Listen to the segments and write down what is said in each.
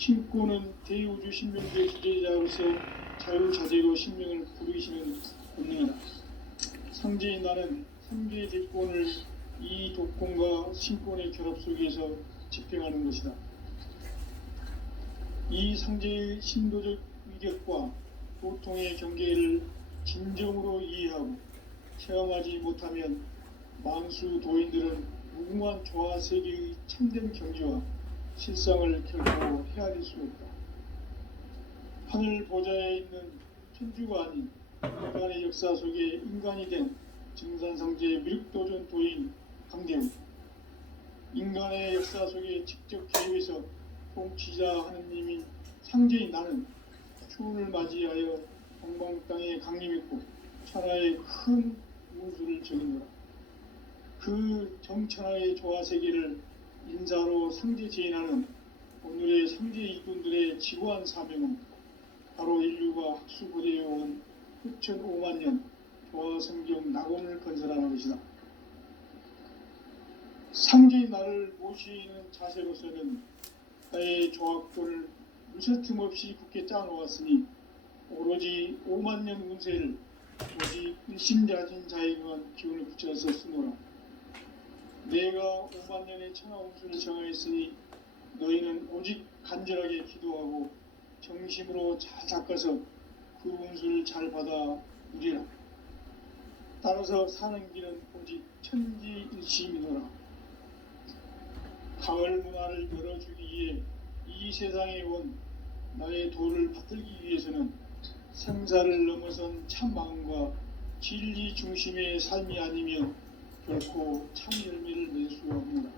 신고는 대우주 신명주의 주제자로서 자유자재로 신명을 부르시는 본능이다. 상제인 나는 3개의 대권을 이 독권과 신권의 결합 속에서 집행하는 것이다. 이 상제의 신도적 위격과 도통의 경계를 진정으로 이해하고 체험하지 못하면 만수 도인들은 무궁한 조화세계의 참된 경지와 실상을 결코 헤아릴 수 없다. 하늘 보좌에 있는 천주가 아닌 인간의 역사 속에 인간이 된 증산상제의 미륵도전 도인 강대우, 인간의 역사 속에 직접 개입해서 통치자 하느님인 상제인 나는 추운을 맞이하여 동방 땅에 강림했고 천하의 큰 운수를 적인노라. 그 정천하의 조화세계를 인사로 상제제인하는 오늘의 상제 일꾼들의 지구한 사명은 바로 인류가 학수고대해온 후천 5만 년 조화성경 낙원을 건설하는 것이다. 상제인 나를 모시는 자세로서는 나의 조합권을 무쇠틈 없이 굳게 짜놓았으니 오로지 5만 년 운세를 오직 일심자진 자에게만 기운을 붙여서 쓰노라. 내가 5만 년의 천하 운수를 정하였으니 너희는 오직 간절하게 기도하고 정심으로 잘 닦아서 그 운수를 잘 받아 누리라. 따라서 사는 길은 오직 천지일심이노라. 가을 문화를 열어주기 위해 이 세상에 온 나의 도를 받들기 위해서는 생사를 넘어선 참 마음과 진리 중심의 삶이 아니면 결코 참 열매를 맺을 수가 없노라.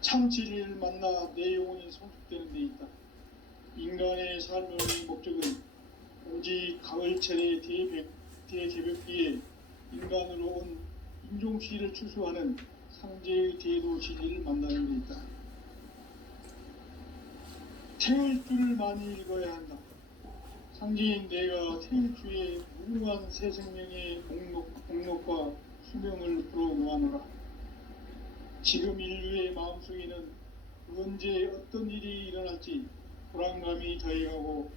참 진리를 만나 내 영혼이 성숙되는 데 있다. 인간의 삶의 목적은 오직 가을철의 대개벽기에 인간으로 온 인종시를 추수하는 상제의 대도 진리를 만나는 데 있다. 태울 줄을 많이 읽어야 한다. 상제인 내가 태울 주의 무궁한 새 생명의 목록과 수명을 풀어놓아노라. 지금 인류의 마음속에는 언제 어떤 일이 일어날지 불안감이 더해가고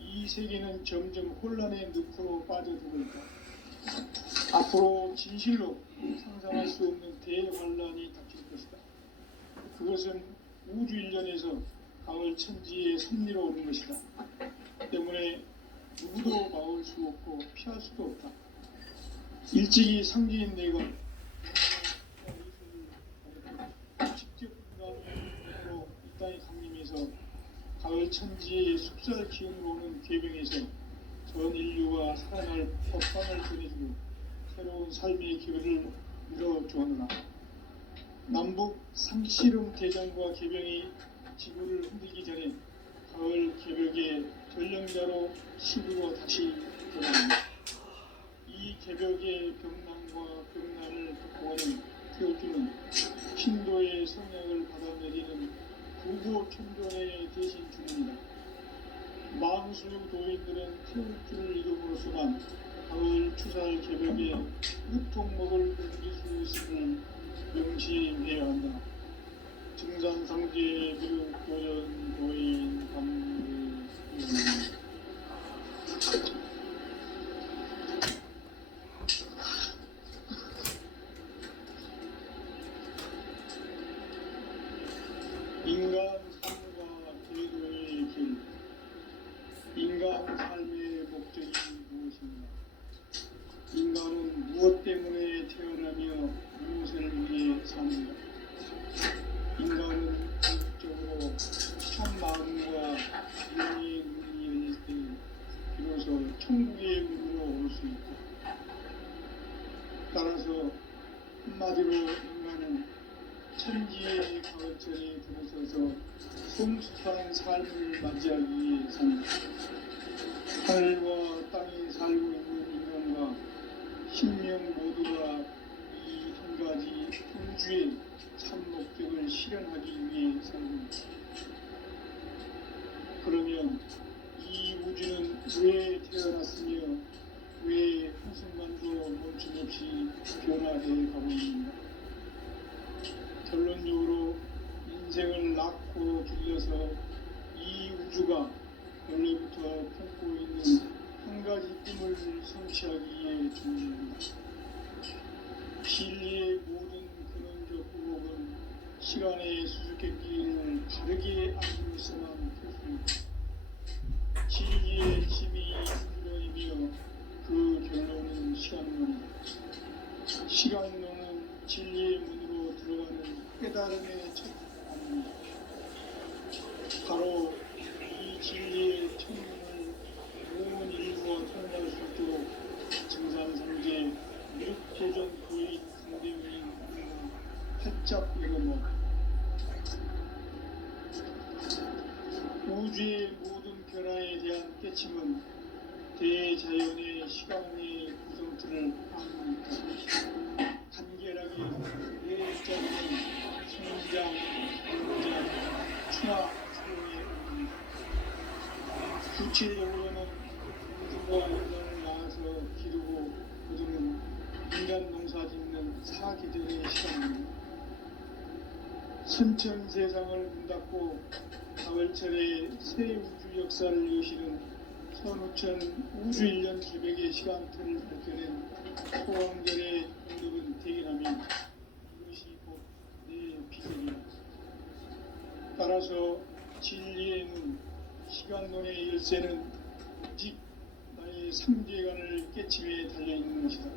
이 세계는 점점 혼란의 늪으로 빠져들고 있다. 앞으로 진실로 상상할 수 없는 대환란이 닥칠 것이다. 그것은 우주 일련에서 가을 천지의 섭리로 오는 것이다. 때문에 누구도 막을 수 없고 피할 수도 없다. 일찍이 상제인 내가 직접 인간으로 이 땅에 강림해서 가을 천지의 숲살 기운으로 오는 괴병에서 전 인류가 살아날 법방을 전해주고 새로운 삶의 기회를 밀어주었노라. 남북 상실음 대전과 개병이 지구를 흔들기 전에 가을 개벽의 전령자로 시부로 다시 돌아옵니다. 이 개벽의 병난과 병난을 극복하는 태울주는 신도의 성령을 받아내리는 부고 천존의 대신 주문이다. 망수 도인들은 태울주를 이름으로서만 가을 추살 개벽의 으통목을 옮길 수 있음을 명시해야 한다. 증산상제 미륵도전 도인 감리 인간 삶과 제도의 길. 인간 삶의 목적이 무엇인가? 인간은 무엇 때문에 태어나며 무엇을 위해 사는가? 인간은 궁극적으로 참 마음과 영의 문이 열릴 때 비로소 천국의 문으로 올 수 있다. 따라서 한마디로 인간은 천지의 가을철에 들어서서 성숙한 삶을 맞이하기 위해 산다. 하늘과 땅에 살고 있는 인간과 신명 모두가 이 한 가지 우주의 참 목적을 실현하기 위해 산다. 그러면 이 우주는 왜 태어났으며 왜 한순간도 멈춤없이 변화해 가고 있는가? 결론적으로 인생을 낳고 길러서 때부터 품고 있는 한 가지 꿈을 성취하기 위해 존재합니다. 진리의 모든 근원적 의혹은 시간의 수수께끼를 바르게 알고 있어만 필수입니다. 진리의 힘이 우주론이며 그 결론은 시간론입니다. 시간론은 진리의 문으로 들어가는 깨달음의 첫 단입니다. 바로 이 진리의 첫문을 온 인류가 통과할 수 있도록 증산상제 미륵도전 도인 강대문인 활짝 열어놓았다. 우주의 모든 변화에 대한 깨침은 대자연의 시간의 구성틀을 아닙니다. 간결하게 내자는 성장, 성장, 충화, 소의 의미입니다. 구체적으로는 우주와 인간을 낳아서 기르고 거두는 인간 농사 짓는 사계절의 시간입니다. 선천 세상을 문 닫고 가을철에 새 우주 역사를 여시는 선우천 우주 1년 기백의 시간틀을 밝혀낸 소왕절의 공덕은 대견하며 이것이 곧 내 비전이다. 따라서 진리의 문, 시간론의 열쇠는 오직 나의 삼재간을 깨침에 달려있는 것이다.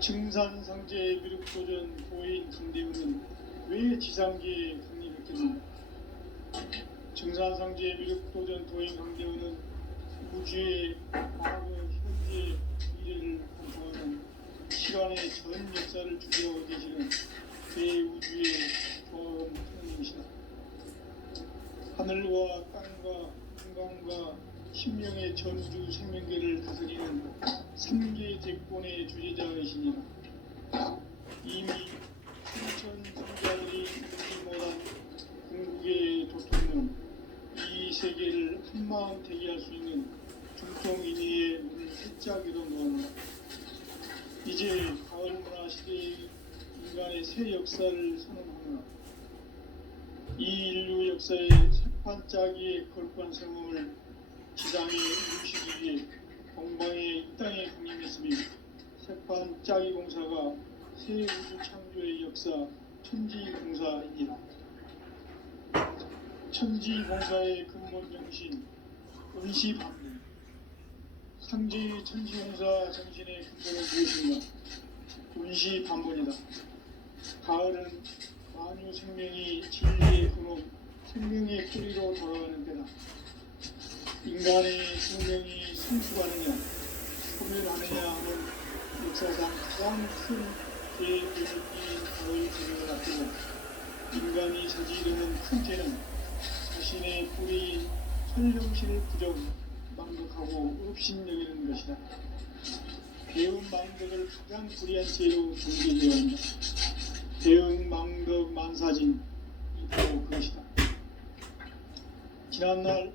증산상제 미륵도전 도인 강대문은 왜 지상계에 강림했겠는가? 증산상제 미륵도전 도인 강대문은 우주의 과거, 현재, 미래를 관통하는 시간의 전 역사를 주재하고 계시는 대우주의 조화원 통님이시다. 하늘과 땅과 인간과 신명의 전주 생명계를 다스리는 삼계 대권의 주제자이시니라. 이미 천천성자들이 이루지 못한 궁극의 도통은 이 세계를 한마음 대기할 수 있는 중통인의의 문을 활짝 열어놓았다. 이제 가을 문화 시대의 인간의 새 역사를 선언하노라. 이 인류 역사의 새판짜기의 거룩한 성공을 지상에 이루시기 위해 동방의 이 땅에 강림했으며 새판짜기 공사가 새 우주 창조의 역사 천지공사이니라. 천지공사의 근본 정신 은시반문. 상제의 천지공사 정신의 근본은 무엇인가? 은시반문이다. 가을은 만유 생명이 진리의 근원, 생명의 뿌리로 돌아가는 때다. 인간의 생명이 성숙하느냐, 소멸하느냐 하는 역사상 가장 큰 대변혁기인 가을 계절을 앞두고 인간이 저지르는 큰 죄는 자신의 뿌리인 설령실을 부정, 망덕하고 업신여기는 것이다. 배운 망덕을 가장 불의한 죄로 정죄되어야 한다. 배은 망덕 만사진이 바로 그것이다. 지난날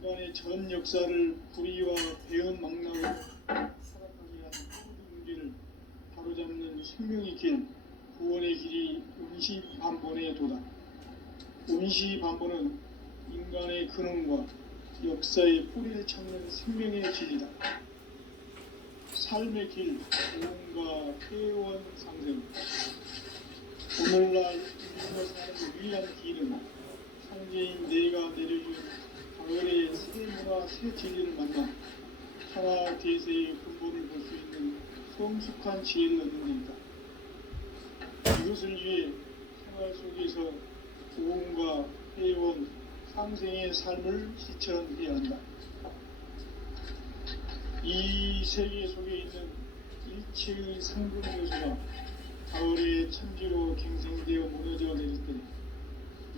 인간의 전 역사를 불의와 배은 망락으로 살아가게 한 모든 문제를 바로잡는 생명의 길, 구원의 길이 운시반본의 도다. 운시반본은 인간의 근원과 역사의 뿌리를 찾는 생명의 길이다. 삶의 길, 구원과 회원 상생. 오늘날 인류가 사는 유일한 길은 상제인 내가 내려준 가을의 새 문화 새 진리를 만나 하나 대세의 근본을 볼 수 있는 성숙한 지혜를 얻는 것이다. 이것을 위해 생활 속에서 구원과 회원, 상생의 삶을 실천해야 한다. 이 세계 속에 있는 일체의 상금 요소가 가을의 천지로 갱생되어 무너져 내릴 때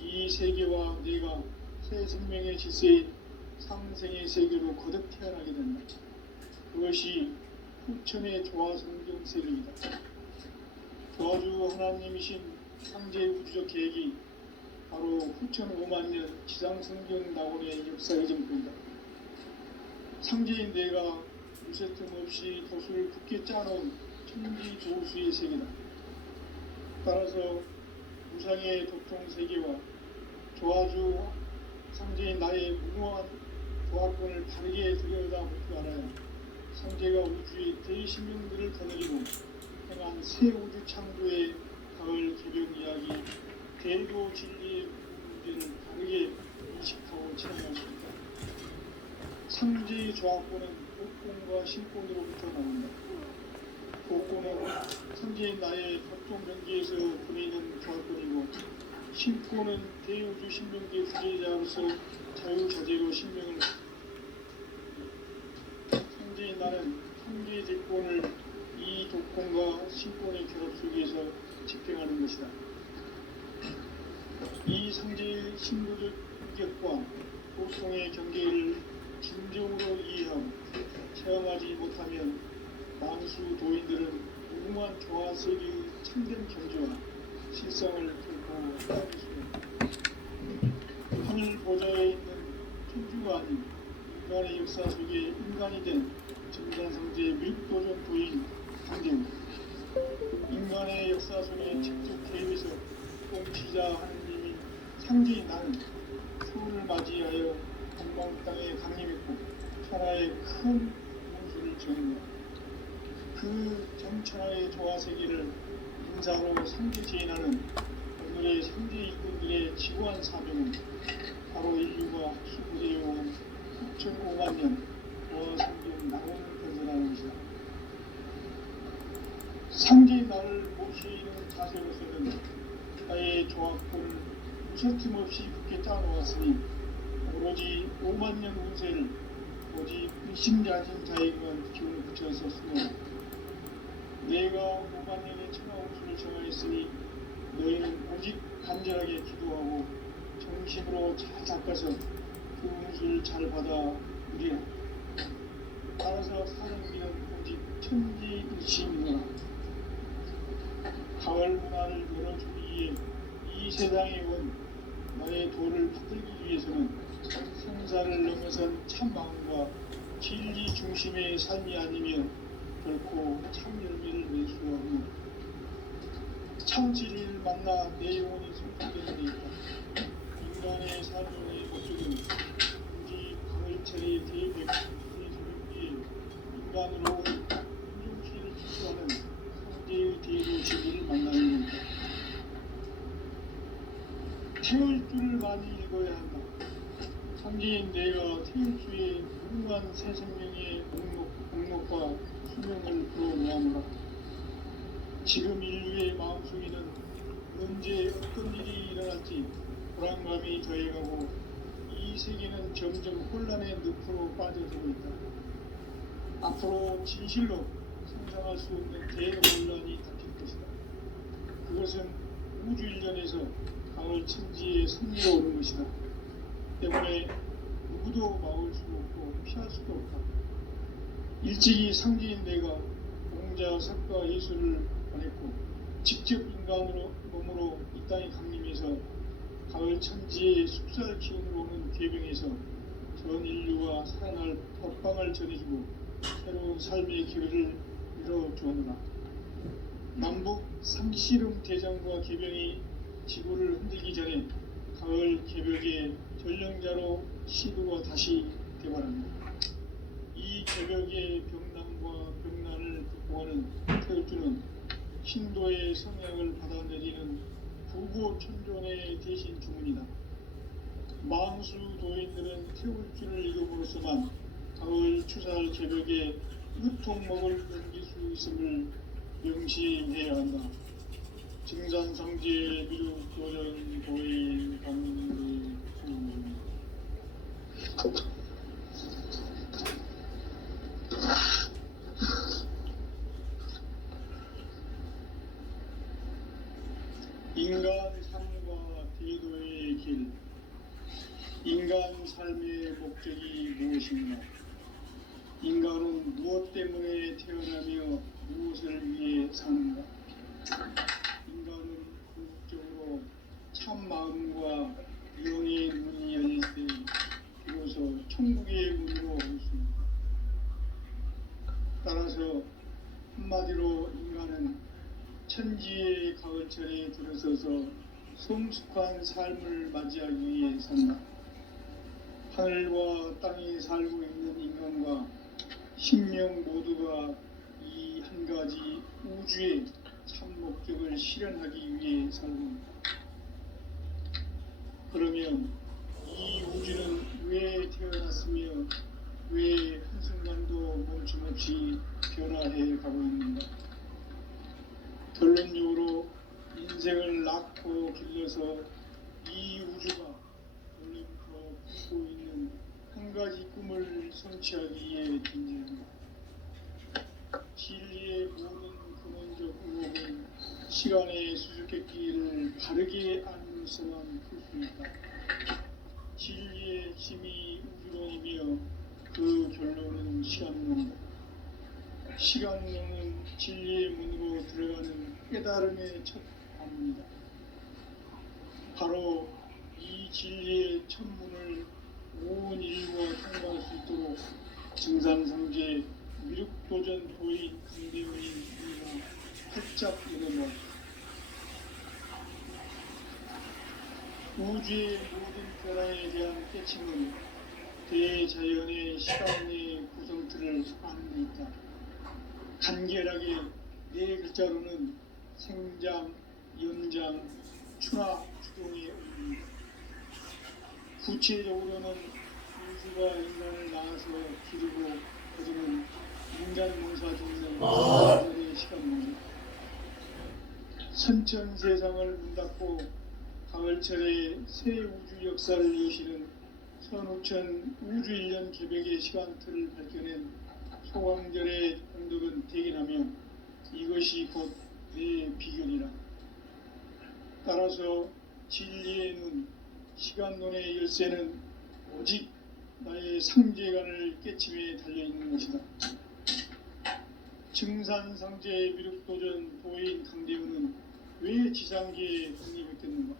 이 세계와 내가 새 생명의 질서인 상생의 세계로 거듭 태어나게 된다. 그것이 후천의 조화성경 세계이다. 조화주 하나님이신 상제 우주적 계획이 바로 후천 5만 년 지상성경 낙원의 역사의 정토이다. 상제인 내가 무쇠틈 없이 도수를 굳게 짜놓은 천지 조수의 세계다. 따라서 무상의 도통 세계와 조화주 상제인 나의 무모한 조합권을 바르게 들여다볼 줄 알아야 상제가 우주의 대신명들을 거느리고 행한 새 우주 창조의 가을 개벽 이야기, 대도 진리의 문제를 바르게 인식하고 진행할 수 있다. 상제의 조합권은 복권과 신권으로부터 나온다. 복권은 상제인 나의 각종 경계에서 보내는 조합권이고, 신권은 대우주 신명계 주제자로서 자유자재로 신명을 상제인 나는 상제의 제권을 이 독권과 신권의 결합 속에서 집행하는 것이다. 이 상제의 신도적 인격과 보통의 경계를 진정으로 이해하고 체험하지 못하면 만수 도인들은 무궁한 조화세계의 참된 경지와 실상을 결코 따를 수 없다. 하늘 보좌에 있는 천주가 아닌 인간의 역사 속에 인간이 된 정산상제의 밀도전 도인 상제우, 인간의 역사 속에 직접 개입해서 통치자 하느님인 상제인 나는 초를 맞이하여 건방 땅에 강림했고 천하의 큰 문수를 정했다. 그 전천하의 조화세계를 인사로 상제 제인하는 오늘의 상제 일꾼들의 지구한 사명은 바로 인류가 수부대해온 6,500만 년 조화생존 낙원을 건설하는 것이다. 상제의 나를 모시는 자세로서는 나의 조합권을 무서틈 없이 굳게 짜놓았으니 오로지 5만 년 운세를 오직 불신자진 자에게만 기운을 붙여서 쓰노라. 내가 5만 년의 천하 운수를 정하였으니 너희는 오직 간절하게 기도하고 정심으로 잘 닦아서 그 운수를 잘 받아 누리라. 따라서 사는 길은 오직 천지일심이노라. 가을 문화를 열어주기 위해 이 세상에 온 나의 도를 붙들기 위해서는 생사를 넘어선 참 마음과 진리 중심의 삶이 아니면 결코 참 열매를 낼 수 없는 참 진리를 만나 내 영혼이 성숙되는 데 있다. 인간의 삶의 목적은 오직 가을철의 대백 대소리에 인간으로 인종체를 추구하는 상대의 대도 진리를 만나는 것이다. 태울 줄을 많이 읽어야 한다. 상제인 내가 태울수의 무궁한 새 생명의 목록과 수명을 불어모아노라. 지금 인류의 마음속에는 언제 어떤 일이 일어날지 불안감이 더해가고 이 세계는 점점 혼란의 늪으로 빠져들고 있다. 앞으로 진실로 상상할 수 없는 대혼란이 닥칠 것이다. 그것은 우주 일련에서 가을 천지에 승리가 오는 것이다. 때문에 누구도 막을 수 없고 피할 수도 없다. 일찍이 상제인 내가 공자, 석가, 예수를 보냈고 직접 인간으로 몸으로 이 땅에 강림해서 가을 천지의 숲살 기운으로 오는 괴병에서 전 인류와 살아날 법방을 전해주고 새로운 삶의 기회를 이뤄주었노라. 남북 상씨름 대장과 개병이 지구를 흔들기 전에 가을 개벽의 전령자로 시도가 다시 개발합니다. 이 개벽의 병난과 병난을 극복하는 태울주는 신도의 성향을 받아내리는 부고천존의 대신 주문이다. 망수 도인들은 태울주를 읽음으로써만 가을 추살 개벽의 으통목을 넘길 수 있음을 명심해야 한다. 증산상제 미륵 도전 도인 강릉 인간 삶과 대도의 길. 인간 삶의 목적이 무엇인가? 인간은 무엇 때문에 태어나며 무엇을 위해 사는가? 인간은 궁극적으로 참 마음과 영의 문이 열릴 때 비로소 천국의 문으로 올 수 있다. 따라서 한마디로 인간은 천지의 가을철에 들어서서 성숙한 삶을 맞이하기 위해 산다. 하늘과 땅에 살고 있는 인간과 sinh명 모두가 이 한 가지 우주의 참 목적을 실현하기 위해 살고, 그러면 이 우주는 왜 태어났으며 왜 한순간도 멈춤없이 변화해 가고 있는가? 결론적으로 인생을 낳고 길러서 이 우주가 원래부터 품고 있는 한 가지 꿈을 성취하기 위해 존재한다. 진리의 모든 근원적 의혹은 시간의 수수께끼를 바르게 알므로서만 풀 수 있다. 진리의 힘이 우주론이며 그 결론은 시간론이다. 시간론은 진리의 문으로 들어가는 깨달음의 첫 관문이다. 바로 이 진리의 첫 문을 온 인류가 통과할 수 있도록 증산상제 미륵도전 도인 강대원인 우리가 활짝 열어놓았다. 우주의 모든 변화에 대한 깨침은 대자연의 시간의 구성틀을 아는 데 있다. 간결하게 네 글자로는 생장, 연장, 추나 추동의 의미입니다. 구체적으로는 우주가 인간을 낳아서 기르고 거두는 인간 농사 짓는 계절의 시간입니다. 선천세상을 문 닫고 가을철에 새 우주 역사를 여시는 선우천 우주일년 개벽의 시간틀을 밝혀낸 소광절의 공덕은 대견하며 이것이 곧 내 비결이라. 따라서 진리의 눈, 시간론의 열쇠는 오직 나의 상제관을 깨침에 달려있는 것이다. 증산상제 미륵도전 도인 강대우는 왜 지상계에 독립했겠는가?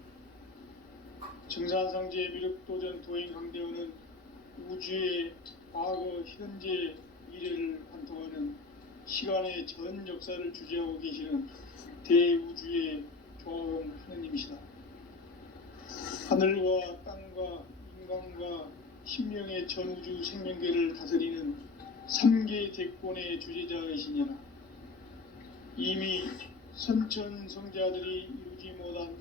증산상제 미륵도전 도인 강대우는 우주의 과거, 현재, 미래를 관통하는 시간의 전 역사를 주재하고 계시는 대우주의 조화원 하느님이시다. 하늘과 땅과 인간과 sinh 명의 전우주 생명계를 다스리는 3계 대권의 주제자이시니라. 이미 선천성자들이 이루지 못한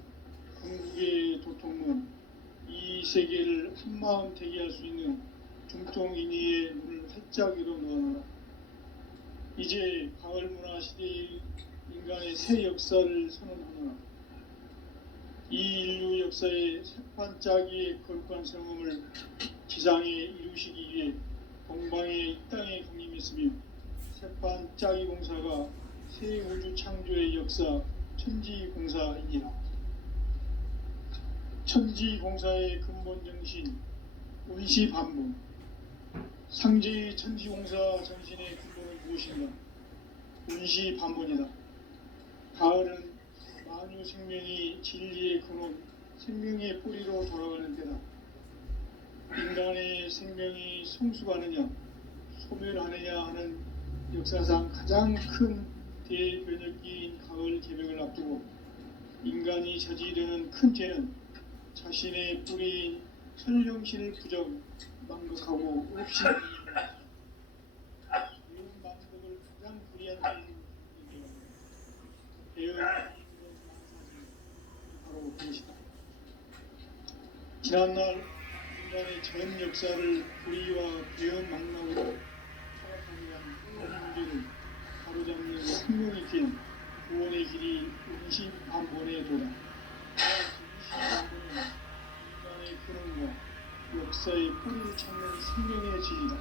궁극의 도통문, 이 세계를 한마음 대기할 수 있는 중통인의의 문을 활짝 열어놓아라. 이제 가을문화 시대의 인간의 새 역사를 선언하노라. 이 인류 역사의 새판짜기의 거룩한 성음을 지상에 이루시기 위해 동방에 이 땅에 강림했으며, 새판짜기 공사가 새 우주 창조의 역사 천지공사이니라. 천지공사의 근본 정신 운시반복. 상제의 천지공사 정신의 근본은 무엇인가? 운시반복이다. 가을은 만유 생명이 진리의 근원, 생명의 뿌리로 돌아가는 때다. 인간의 생명이 성숙하느냐, 소멸하느냐 하는 역사상 가장 큰 대변혁기인 가을 개벽을 앞두고 인간이 저지르는 큰 죄는 자신의 뿌리인 천령신을 부정, 망극하고 없이 배운 망극을 가장 불이한 배운 바로 그것이다. 지난날 인간의 전 역사를 불의와 배운 망락으로 타락하기 위한 문제를 바로잡는 생명의 길, 구원의 길이 운시반본의 도다. 운시반본은 인간의 근원과 역사의 뿌리를 찾는 생명의 진리다.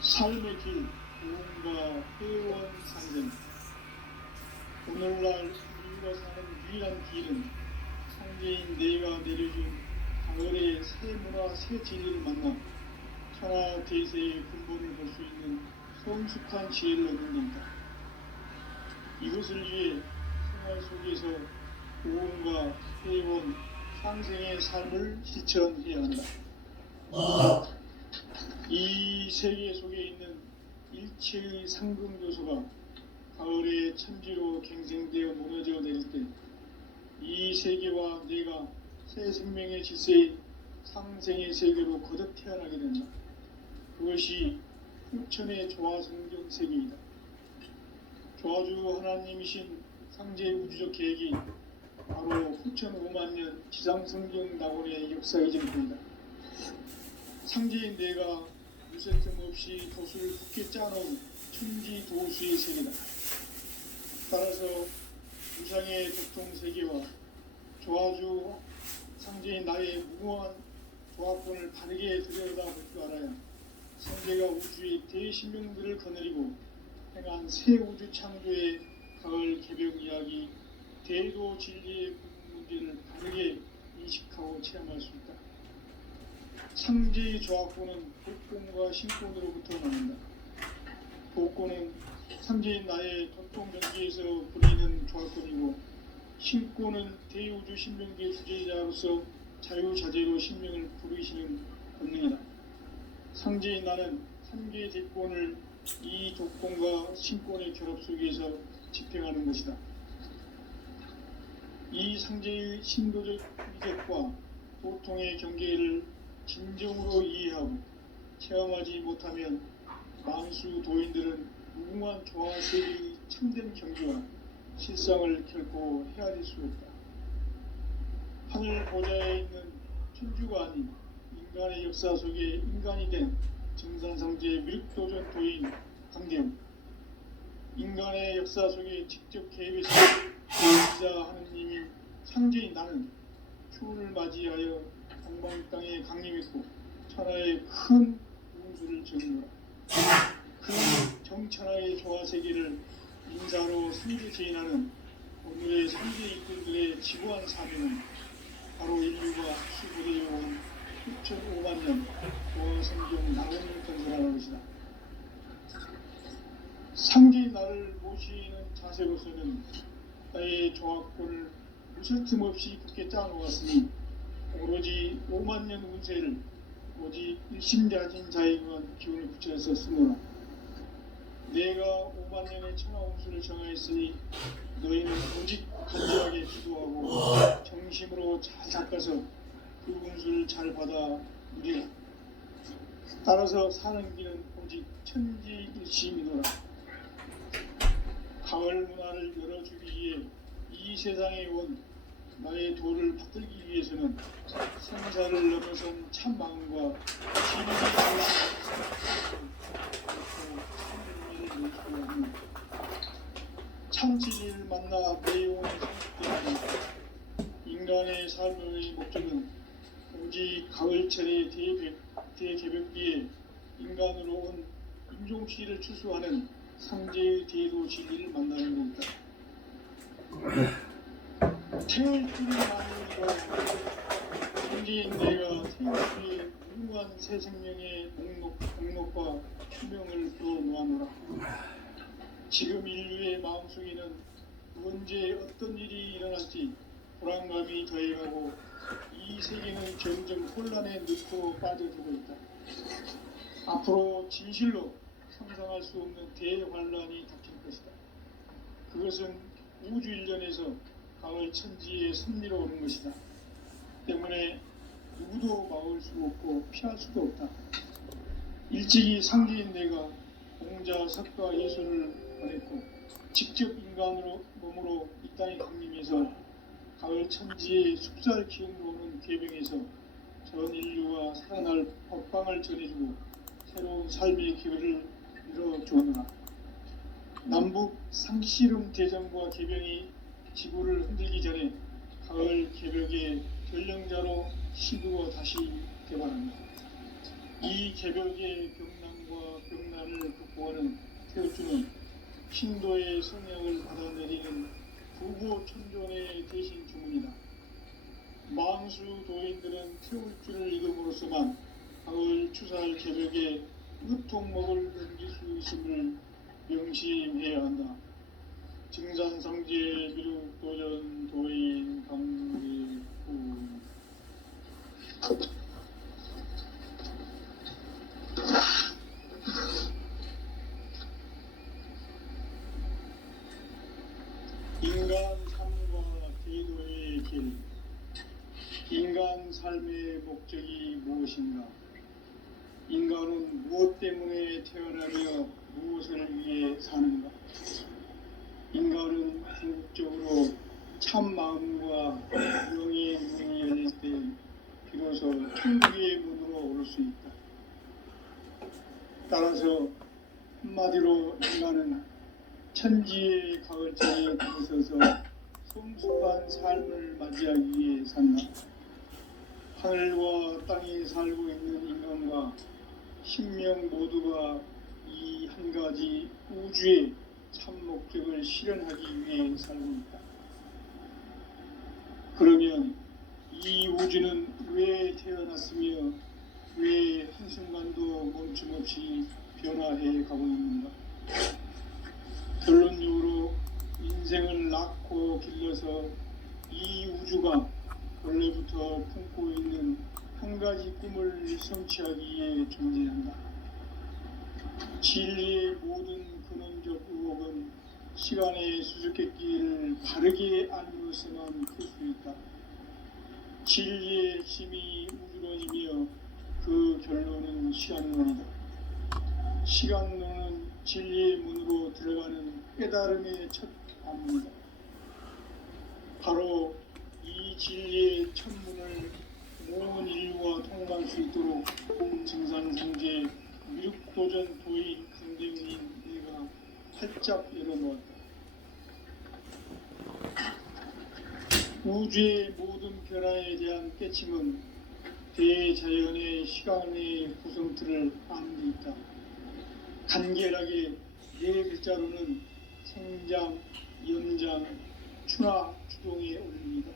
삶의 길, 구원과 회원 상생. 오늘날 우리가 사는 유일한 길은 상제인 내가 내려준 가을의 새 문화, 새 진리를 만나 천하 대세의 근본을 볼 수 있는 성숙한 지혜를 얻는 것이다. 이것을 위해 생활 속에서 구원과 회원, 상생의 삶을 실천해야 한다. 이 세계 속에 있는 일체의 상금 요소가 가을의 천지로 갱생되어 무너져 내릴 때 이 세계와 내가 새 생명의 질서에 상생의 세계로 거듭 태어나게 된다. 그것이 후천의 조화성경 세계이다. 조화주 하나님이신 상제의 우주적 계획이 바로 후천 5만 년 지상성경 낙원의 역사이전 뿐이다. 상제인 내가 무쇠틈 없이 돛을 굳게 짜놓은 천지 도수의 세계다. 따라서 우상의 도통 세계와 조화주 상제인 나의 무모한 조합권을 바르게 들여다볼 줄 알아야 상제가 우주의 대신명들을 거느리고 행한 새 우주 창조의 가을 개벽 이야기 대도 진리의 문제를 바르게 인식하고 체험할 수 있다. 상제의 조합권은 복권과 신권으로부터 나온다. 복권은 상제인 나의 도통 경계에서 부리는 조합권이고, 신권은 대우주 신명계 주제자로서 자유자재로 신명을 부르시는 권능이다. 상제인 나는 3개의 대권을 이 도권과 신권의 결합 속에서 집행하는 것이다. 이 상제의 신도적 위격과 보통의 경계를 진정으로 이해하고 체험하지 못하면 만수 도인들은 무궁한 조화 세계의 참된 경지와 실상을 결코 헤아릴 수 없다. 하늘 보좌에 있는 천주가 아닌 인간의 역사 속에 인간이 된 증산상제의 미륵도전 도인 강대웅, 인간의 역사 속에 직접 개입해서 진짜 하느님이 상제인 나는 추운을 맞이하여 동방 땅에 강림했고 천하의 큰 운수를 정리하라. 그 정천하의 조화 세계를 인사로 상제 제인하는 오늘의 상제 이꾼들의 지구한 사명은 바로 인류가 수고되어온 6,5만 년 조화 성경 낙원을 건설하는 것이다. 상제의 나를 모시는 자세로서는 나의 조합권을 무슨 틈 없이 굳게 짜놓았으니 오로지 5만 년 운세를 오직 일심자진 자에게만 기운을 붙여서 쓰노라. 내가 5만 년의 천하 운수를 정하였으니 너희는 오직 간절하게 기도하고 정심으로 잘 닦아서 그 운수를 잘 받아 누리라. 따라서 사는 길은 오직 천지일심이노라. 가을 문화를 열어주기 위해 이 세상에 온 나의 도를 받들기 위해서는 생사를 넘어선 참 마음과 참 진리를 만나 내 영혼이 성숙되고, 인간의 삶의 목적은 오직 가을철의 대개벽기에 인간으로 온 인종시를 추수하는 상제의 대도 진리를 만나는 것이다. 태울 줄이 아니고 상제인 내가 태울 줄의 무궁한 새 생명의 목록과 수명을 풀어놓아노라. 지금 인류의 마음속에는 언제 어떤 일이 일어날지 불안감이 더해가고 이 세계는 점점 혼란에 늪으로 빠져들고 있다. 앞으로 진실로 상상할 수 없는 대환란이 닥칠 것이다. 그것은 우주 일련에서 가을 천지의 섭리로 오는 것이다. 때문에 누구도 막을 수 없고 피할 수도 없다. 일찍이 상제인 내가 공자, 석가, 예수를 보냈고 직접 인간으로 몸으로 이 땅에 강림해서 가을 천지의 숲살 기운으로 오는 계병에서 전 인류가 살아날 법방을 전해주고 새로운 삶의 기회를 이뤄주었노라. 남북 상씨름 대전과 개병이 지구를 흔들기 전에 가을 개벽의 전령자로 시두어 다시 개발한다. 이 개벽의 병난과 병난을 극복하는 태우주는 신도의 성령을 받아내리는 부부 천존의 대신 주문이다. 만수 도인들은 태울주를 읽음으로써만 가을 추살 개벽의 으통목을 넘길 수 있음을 명심해야 한다. 증산상제 미륵도전 도인 강대구. 인간 삶과 대도의 길. 인간 삶 삶의 목적이 무엇인가? 인간은 무엇 때문에 태어나며 무엇을 위해 사는가? 인간은 궁극적으로 참 마음과 영의 문이 열릴 때 비로소 천국의 문으로 오를 수 있다. 따라서 한마디로 인간은 천지의 가을자리에 들어서서 성숙한 삶을 맞이하기 위해 산다. 하늘과 땅에 살고 있는 인간과 신명 모두가 이 한 가지 우주의 참 목적을 실현하기 위해 살고 있다. 그러면 이 우주는 왜 태어났으며 왜 한순간도 멈춤없이 변화해 가고 있는가? 결론적으로 인생을 낳고 길러서 이 우주가 원래부터 품고 있는 한 가지 꿈을 성취하기 위해 존재한다. 진리의 모든 근원적 의혹은 시간의 수수께끼를 바르게 알므로서만 풀 수 있다. 진리의 힘이 우주론이며 그 결론은 시간론이다. 시간론은 진리의 문으로 들어가는 깨달음의 첫 안문이다. 바로 이 진리의 첫 문을 온 인류가 통과할 수 있도록 증산상제 미륵도전 도인 강대훈인 내가 활짝 열어놓았다. 우주의 모든 변화에 대한 깨침은 대자연의 시간의 구성틀을 아는 데 있다. 간결하게 네 글자로는 생장, 연장, 추나 추동에 올립니다.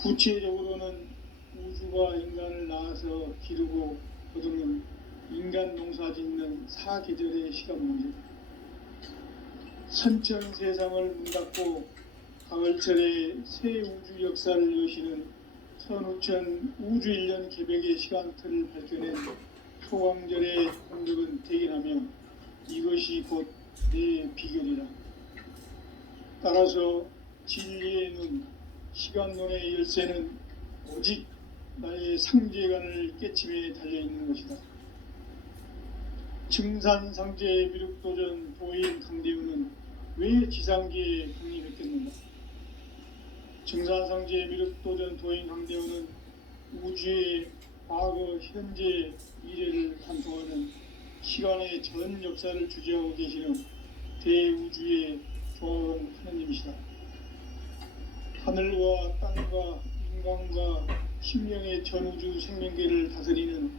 구체적으로는 우주가 인간을 낳아서 기르고 거두는 인간 농사 짓는 사계절의 시간 문제. 선천 세상을 문 닫고 가을철에 새 우주 역사를 여시는 선우천 우주 1년 개백의 시간틀을 밝혀낸 소강절의 공덕은 대견하며 이것이 곧 내 비결이라. 따라서 진리의 눈, 시간론의 열쇠는 오직 나의 상제관을 깨침에 달려있는 것이다. 증산상제 미륵도전 도인 강대훈은 왜 지상계에 국립했겠는가? 증산상제 미륵도전 도인 강대훈은 우주의 과거, 현재, 미래를 관통하는 시간의 전 역사를 주재하고 계시는 대우주의 조화원 하느님이시다. 하늘과 땅과 인간과 신명의 전우주 생명계를 다스리는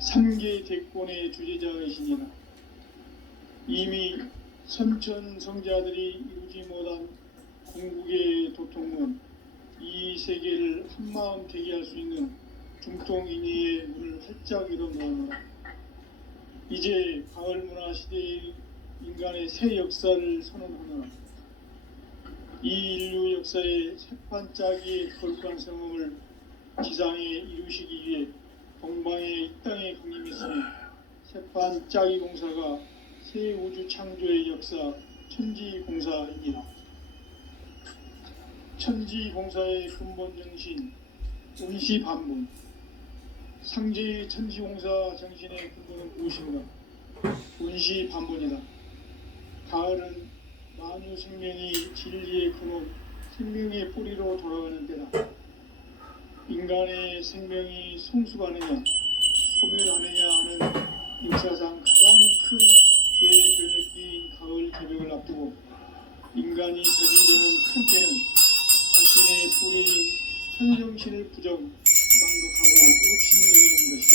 3개 대권의 주제자이시니라. 이미 선천성자들이 이루지 못한 궁극의 도통은 이 세계를 한마음 되게 할 수 있는 중통인의의 문을 활짝 열어놓으라. 이제 가을문화 시대의 인간의 새 역사를 선언하노라. 이 인류 역사의 새판짜기의 거룩한 성음을 지상에 이루시기 위해 동방의 이 땅에 강림했으니 새판짜기 공사가 새 우주 창조의 역사 천지공사이니라. 천지공사의 근본 정신 운시반문. 상제의 천지공사 정신의 근본은 무엇인가? 운시반문이다. 가을은 만유 생명이 진리의 근원, 생명의 뿌리로 돌아가는 때다. 인간의 생명이 성숙하느냐, 소멸하느냐 하는 역사상 가장 큰 대변혁기인 가을 개벽을 앞두고 인간이 저지르는 큰 죄는 자신의 뿌리인 선정신을 부정, 망극하고 업신여기는 것이다.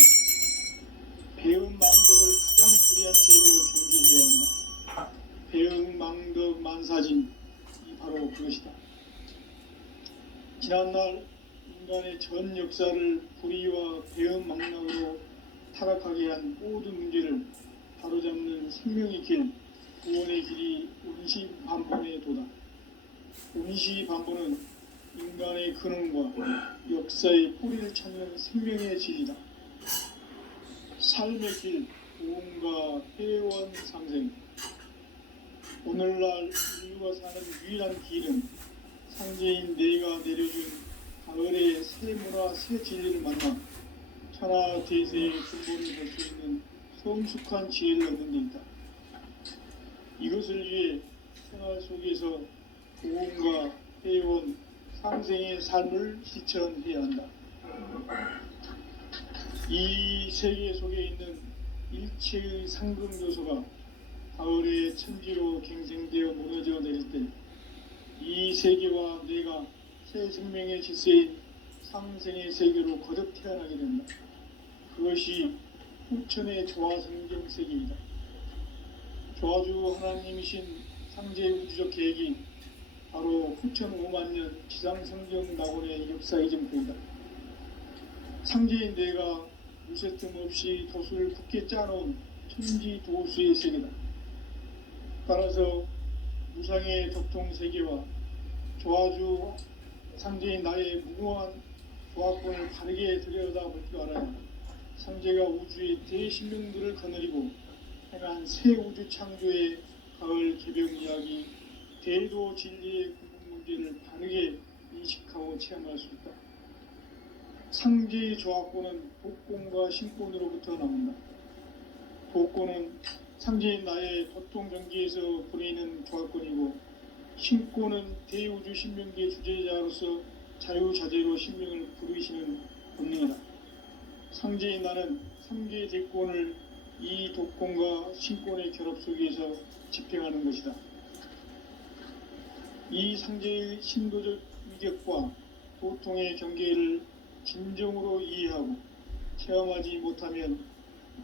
배은 망덕을 가장 불의한 죄로 경계해야 한다. 배은 망덕 만사진, 이 바로 그것이다. 지난날 인간의 전 역사를 불의와 배은 망락으로 타락하게 한 모든 문제를 바로잡는 생명의 길, 구원의 길이 운시반본의 도다. 운시반본은 인간의 근원과 역사의 뿌리를 찾는 생명의 질이다. 삶의 길, 구원과 회원 상생. 오늘날 인류가 사는 유일한 길은 상제인 내가 내려준 가을의 새 문화 새 진리를 만나 천하 대세의 근본을 볼 수 있는 성숙한 지혜를 얻는 데 있다. 이것을 위해 생활 속에서 고온과 해온 상생의 삶을 실천해야 한다. 이 세계 속에 있는 일체의 상금 요소가 가을의 천지로 갱생되어 무너져 내릴 때 이 세계와 내가 새 생명의 질서인 상생의 세계로 거듭 태어나게 된다. 그것이 후천의 조화성경 세계이다. 조화주 하나님이신 상제 우주적 계획이 바로 후천 5만년 지상성경 낙원의 역사의 전부이다. 상제인 내가 무쇠틈 없이 도수를 굳게 짜놓은 천지 도수의 세계다. 따라서 무상의 적통 세계와 조화주 상제인 나의 무궁한 조화권을 바르게 들여다볼 줄 알아야 상제가 우주의 대신명들을 거느리고 행한 새 우주 창조의 가을 개벽 이야기, 대도 진리의 궁극 문제를 바르게 인식하고 체험할 수 있다. 상제의 조화권은 독권과 신권으로부터 나온다. 독권은 상제인 나의 고통 경계에서 보내는 조화권이고, 신권은 대우주 신명기의 주제자로서 자유자재로 신명을 부르시는 본능이다. 상제인 나는 상제의 대권을 이 독권과 신권의 결합 속에서 집행하는 것이다. 이 상제의 신도적 위격과 도통의 경계를 진정으로 이해하고 체험하지 못하면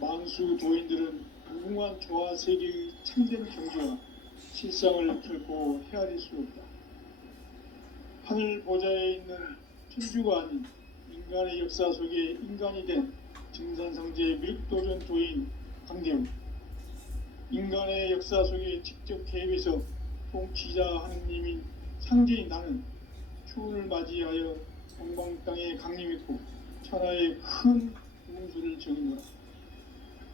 만수 도인들은 무궁한 조화 세계의 참된 경지와 실상을 결코 헤아릴 수 없다. 하늘 보좌에 있는 천주가 아닌 인간의 역사 속에 인간이 된 증산상제의 밀도전 도인 강대우, 인간의 역사 속에 직접 개입해서 통치자 하느님인 상제인 나는 추운을 맞이하여 동방 땅에 강림했고 천하의 큰 운수를 적인 거라.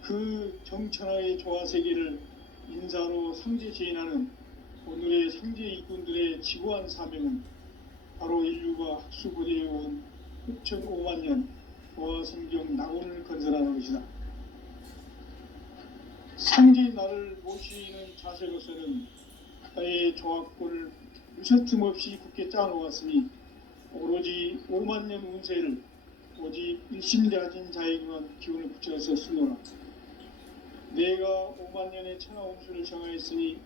그 정천하의 조화 세계를 인사로 상제 제인하는 오늘의 상제 일꾼들의 지구한 사명은 바로 인류가 학수고대해 온 6,500년 조화 성경 낙원을 건설하는 것이다. 상제 나를 모시는 자세로서는 나의 조화권을 무쇠틈 없이 굳게 짜놓았으니 오로지 5만 년 운세를 오직 일심대하진 자에게만 기운을 붙여서 쓰노라. 내가 5만 년의 천하 운수를 정하였으니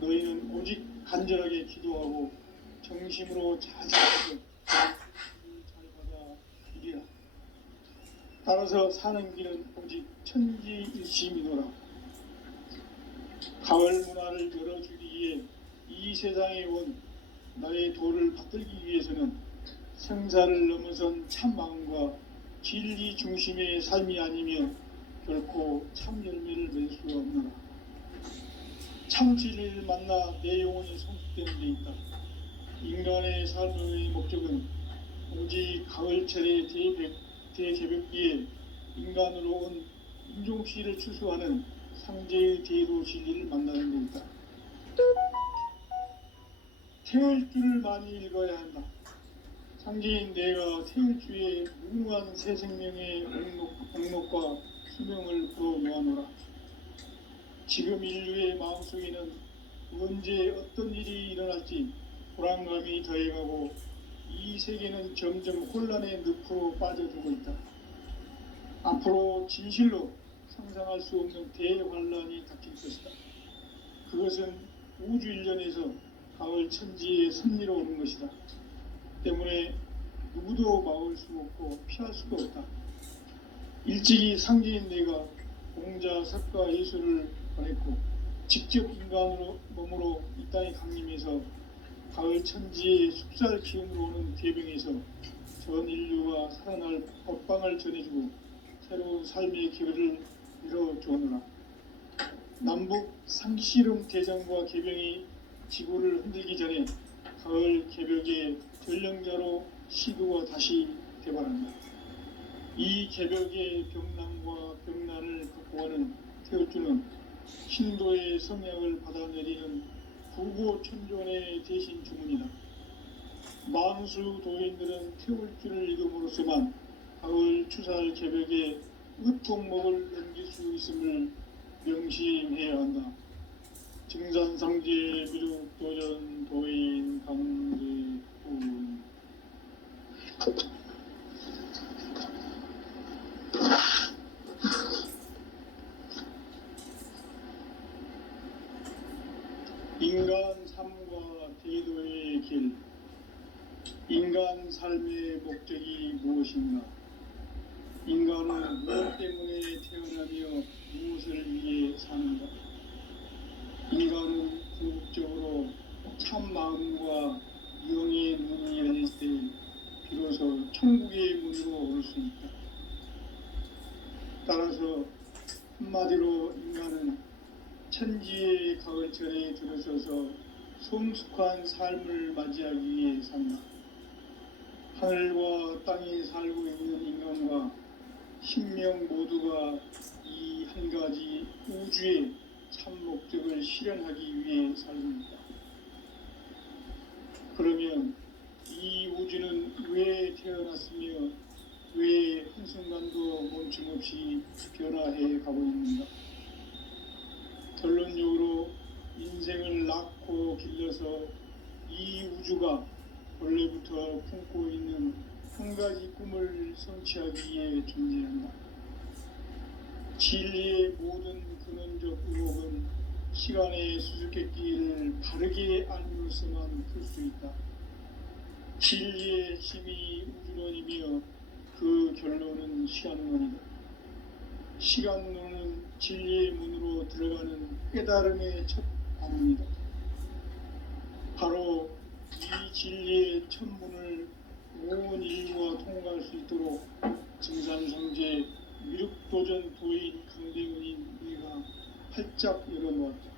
너희는 오직 간절하게 기도하고 정심으로 자제해서 잘 받아 이리라. 따라서 사는 길은 오직 천지일심이노라. 가을 문화를 열어주기 위해 이 세상에 온 나의 도를 받들기 위해서는 생사를 넘어선 참 마음과 진리 중심의 삶이 아니면 결코 참 열매를 맺을 수가 없노라. 참 진리를 만나 내 영혼이 성숙되는 데 있다. 인간의 삶의 목적은 오직 가을철의 대개벽기에 인간으로 온 인종씨를 추수하는 상제의 대도 진리를 만나는 데 있다. 태울 줄을 많이 읽어야 한다. 상제인 내가 태울 주의 무궁한 새 생명의 공록과 수명을 불어모아노라. 지금 인류의 마음속에는 언제 어떤 일이 일어날지 불안감이 더해가고 이 세계는 점점 혼란의 늪으로 빠져들고 있다. 앞으로 진실로 상상할 수 없는 대환란이 닥칠 것이다. 그것은 우주 일련에서 가을 천지의 섭리로 오는 것이다. 때문에 누구도 막을 수 없고 피할 수도 없다. 일찍이 상제인 내가 공자, 석가, 예수를 보냈고 직접 인간으로 몸으로 이 땅에 강림해서 가을 천지의 숲살 기운으로 오는 계병에서 전 인류가 살아날 법방을 전해주고 새로운 삶의 기회를 이뤄주었노라. 남북 상씨름 대장과 계병이 지구를 흔들기 전에 가을 개벽의 전령자로 시도가 다시 개발한다. 이 개벽의 병난과 병난을 극복하는 태울주는 신도의 성약을 받아내리는 부고천존의 대신 주문이다. 만수 도인들은 태울 줄을 이름으로서만 가을 추살 개벽에 으통목을 넘길 수 있음을 명심해야 한다. 증산상제 미륵 도전 도인 강제훈. 인간 삶과 대도의 길. 인간 삶의 목적이 무엇인가? 인간은 무엇 때문에 태어나며 무엇을 위해 사는가? 인간은 궁극적으로 참 마음과 영의 문이 열릴 때 비로소 천국의 문으로 올 수 있다. 따라서 한마디로 인간은 천지의 가을철에 들어서서 성숙한 삶을 맞이하기 위해 산다. 하늘과 땅에 살고 있는 인간과 신명 모두가 이 한 가지 우주의 참 목적을 실현하기 위해 살고 있다. 그러면 이 우주는 왜 태어났으며 왜 한순간도 멈춤없이 변화해 가고 있는가? 결론적으로 인생을 낳고 길러서 이 우주가 원래부터 품고 있는 한 가지 꿈을 성취하기 위해 존재한다. 진리의 모든 근원적 의혹은 시간의 수수께끼를 바르게 알면서만 풀 수 있다. 진리의 힘이 우주론이며 그 결론은 시간론이다. 시간론은 진리의 문으로 들어가는 깨달음의 첫 방문이다. 바로 이 진리의 첫 문을 온 인류가 통과할 수 있도록 증산상제 미륵도전 도인 강대훈인 내가 활짝 열어놓았다.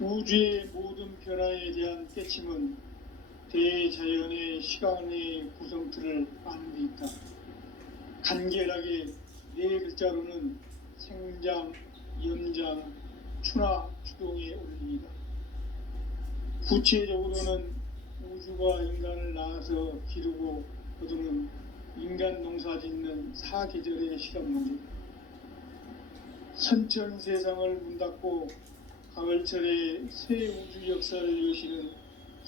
우주의 모든 변화에 대한 깨침은 대자연의 시간의 구성틀을 아는 데 있다. 간결하게 네 글자로는 생장, 연장, 추나 추동의 원리이다. 구체적으로는 우주가 인간을 낳아서 기르고 거두는 인간 농사 짓는 사계절의 시간 문제. 선천 세상을 문 닫고 가을철에 새 우주 역사를 여시는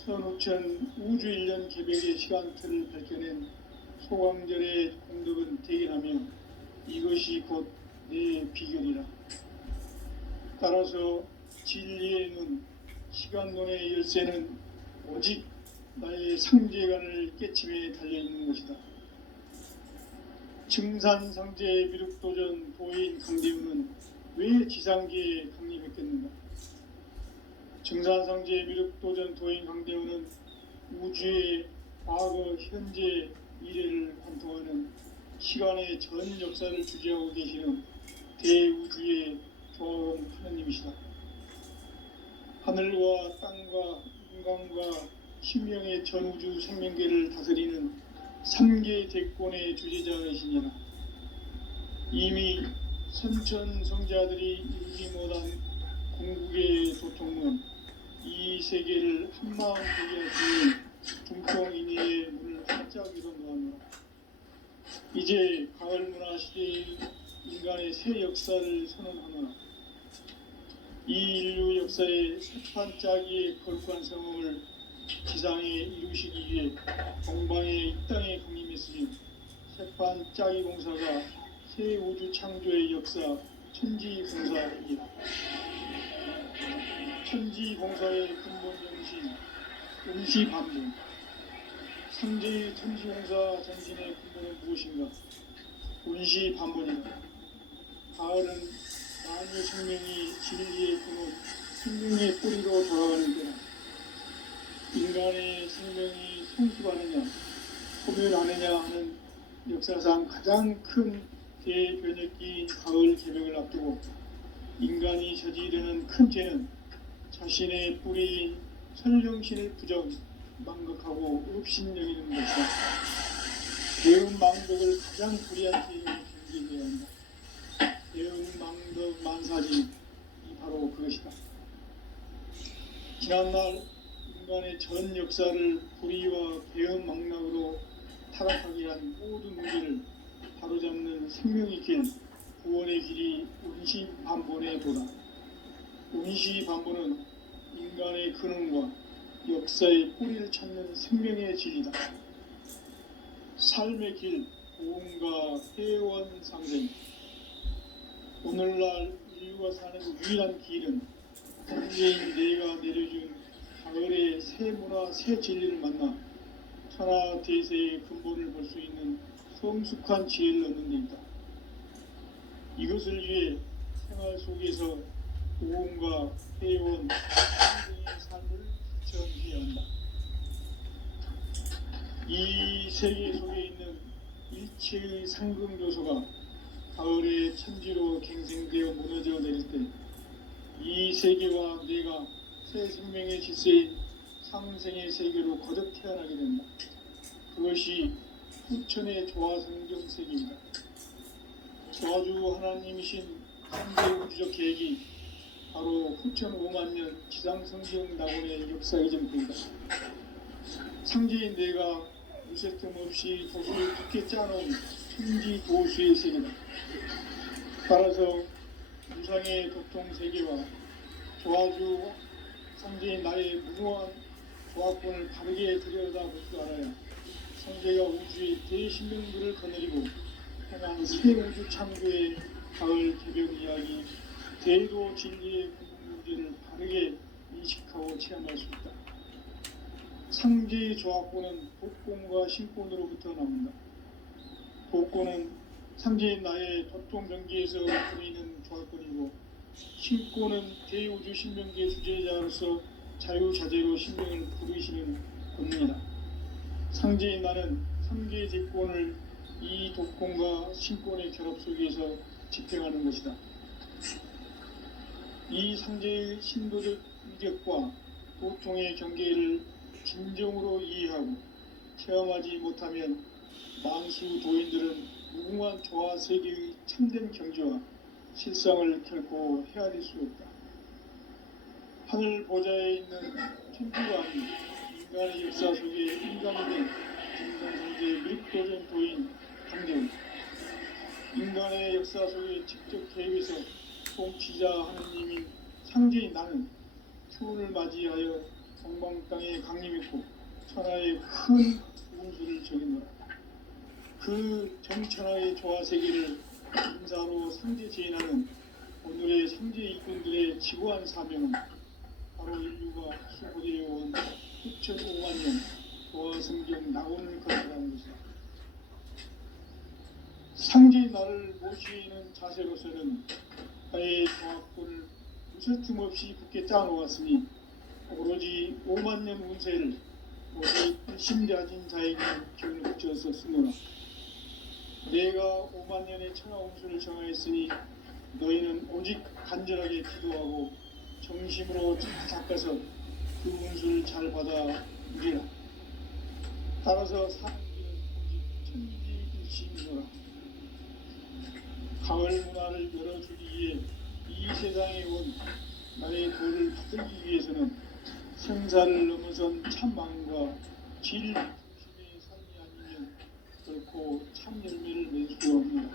선우천 우주 1년 개벽의 시간틀을 밝혀낸 소강절의 공덕은 대견하며 이것이 곧 내 비결이라. 따라서 진리의 눈, 시간론의 열쇠는 오직 나의 상제관을 깨침에 달려있는 것이다. 증산상제 미륵도전 도인 강대훈은 왜 지상계에 강림했겠는가? 증산상제 미륵도전 도인 강대훈은 우주의 과거, 현재, 미래를 관통하는 시간의 전 역사를 주재하고 계시는 대우주의 조화원 하느님이시다. 하늘과 땅과 인간과 신명의 전우주 생명계를 다스리는 3계 대권의 주제자이시니라. 이미 선천성자들이 이루지 못한 궁극의 도통은 이 세계를 한마음 되게 할 수 있는 중통인의의 문을 활짝 열어놓았노라. 이제 가을 문화 시대의 인간의 새 역사를 선언하노라. 이 인류 역사의 새판짜기의 거룩한 성험을 지상에 이루시기 위해 동방의 이 땅에 강림했으며 새판짜기 공사가 새 우주 창조의 역사 천지공사이다. 천지공사의 근본 정신 응시반문. 삼재의 천지공사 정신의 근본은 무엇인가? 운시반문이다. 가을은 만유 생명이 진리의 근원, 생명의 뿌리로 돌아가는 때다. 인간의 생명이 성숙하느냐, 소멸하느냐 하는 역사상 가장 큰 대변혁기인 가을 개벽을 앞두고 인간이 저지르는 큰 죄는 자신의 뿌리인 설령신을 부정, 망각하고 업신여기는 것이다. 배운 망덕을 가장 불의한 죄인이 경계해야 한다. 배운 망덕 만사지 바로 그것이다. 지난날 인간의 전 역사를 불의와 배은망락으로 타락하게 한 모든 문제를 바로잡는 생명의 길, 구원의 길이 운시반본의 도다. 운시반본은 인간의 근원과 역사의 뿌리를 찾는 생명의 진리다. 삶의 길, 보험과 회원 상생. 오늘날 인류가 사는 유일한 길은 현재인 내가 내려준 가을의 새 문화, 새 진리를 만나 천하 대세의 근본을 볼 수 있는 성숙한 지혜를 얻는 데 있다. 이것을 위해 생활 속에서 보험과 회원, 상생의 삶을 실천해야 한다. 이 세계 속에 있는 일체의 상금 요소가 가을의 천지로 갱생되어 무너져 내릴 때 이 세계와 내가 새 생명의 질서인 상생의 세계로 거듭 태어나게 된다. 그것이 후천의 조화성경 세계입니다. 조화주 하나님이신 삼대 우주적 계획이 바로 후천 5만 년 지상성경 낙원의 역사의 전부이다. 상제인 내가 무쇠틈 없이 도수를 깊게 짜놓은 천지 도수의 세계다. 따라서 무상의 도통 세계와 조화주 상제인 나의 무모한 조화권을 바르게 들여다볼 줄 알아야 상제가 우주의 대신명들을 거느리고 행한 새 우주 창조의 가을 개벽 이야기, 대도 진리의 근본 문제를 바르게 인식하고 체험할 수 있다. 상제의 조화권은 복권과 신권으로부터 나온다. 복권은 상제인 나의 도통 경계에서 보이는 조화권이고, 신권은 대우주 신명계 주제자로서 자유자재로 신명을 부르시는 권리이다. 상제인 나는 상계의 대권을 이 도권과 신권의 결합 속에서 집행하는 것이다. 이 상제의 신도적 위력과 도통의 경계를 진정으로 이해하고 체험하지 못하면 만수 도인들은 무궁한 조화 세계의 참된 경지와 실상을 결코 헤아릴 수 없다. 하늘 보좌에 있는 천주왕이 인간의 역사 속에 인간이 된 인간성제 밀도전 도인 강대훈, 인간의 역사 속에 직접 개입해서 통치자 하느님인 상제인 나는 추운을 맞이하여 동방 땅에 강림했고 천하의 큰 운수를 적이노라. 그 정천하의 조화 세계를 인사로 상제 제인하는 오늘의 상제 일꾼들의 지구한 사명은 바로 인류가 수고되어온 9,5만 년 조화 성경 낙원을 건설하는 것이다. 상제의 나를 모시는 자세로서는 나의 조화권을 무쇠틈 없이 굳게 짜놓았으니 오로지 5만 년 운세를 오직 심자진 자에게 기운을 붙여서 쓰노라. 내가 5만 년의 천하 운수를 정하였으니 너희는 오직 간절하게 기도하고 정심으로 닦아서 그 운수를 잘 받아 누리라. 따라서 사는 길은 오직 천지일심이노라. 가을 문화를 열어주기 위해 이 세상에 온 나의 도를 받들기 위해서는 생사를 넘어선 참마음과 질 중심의 삶이 아니면 결코 참 열매를 낼 수 없노라.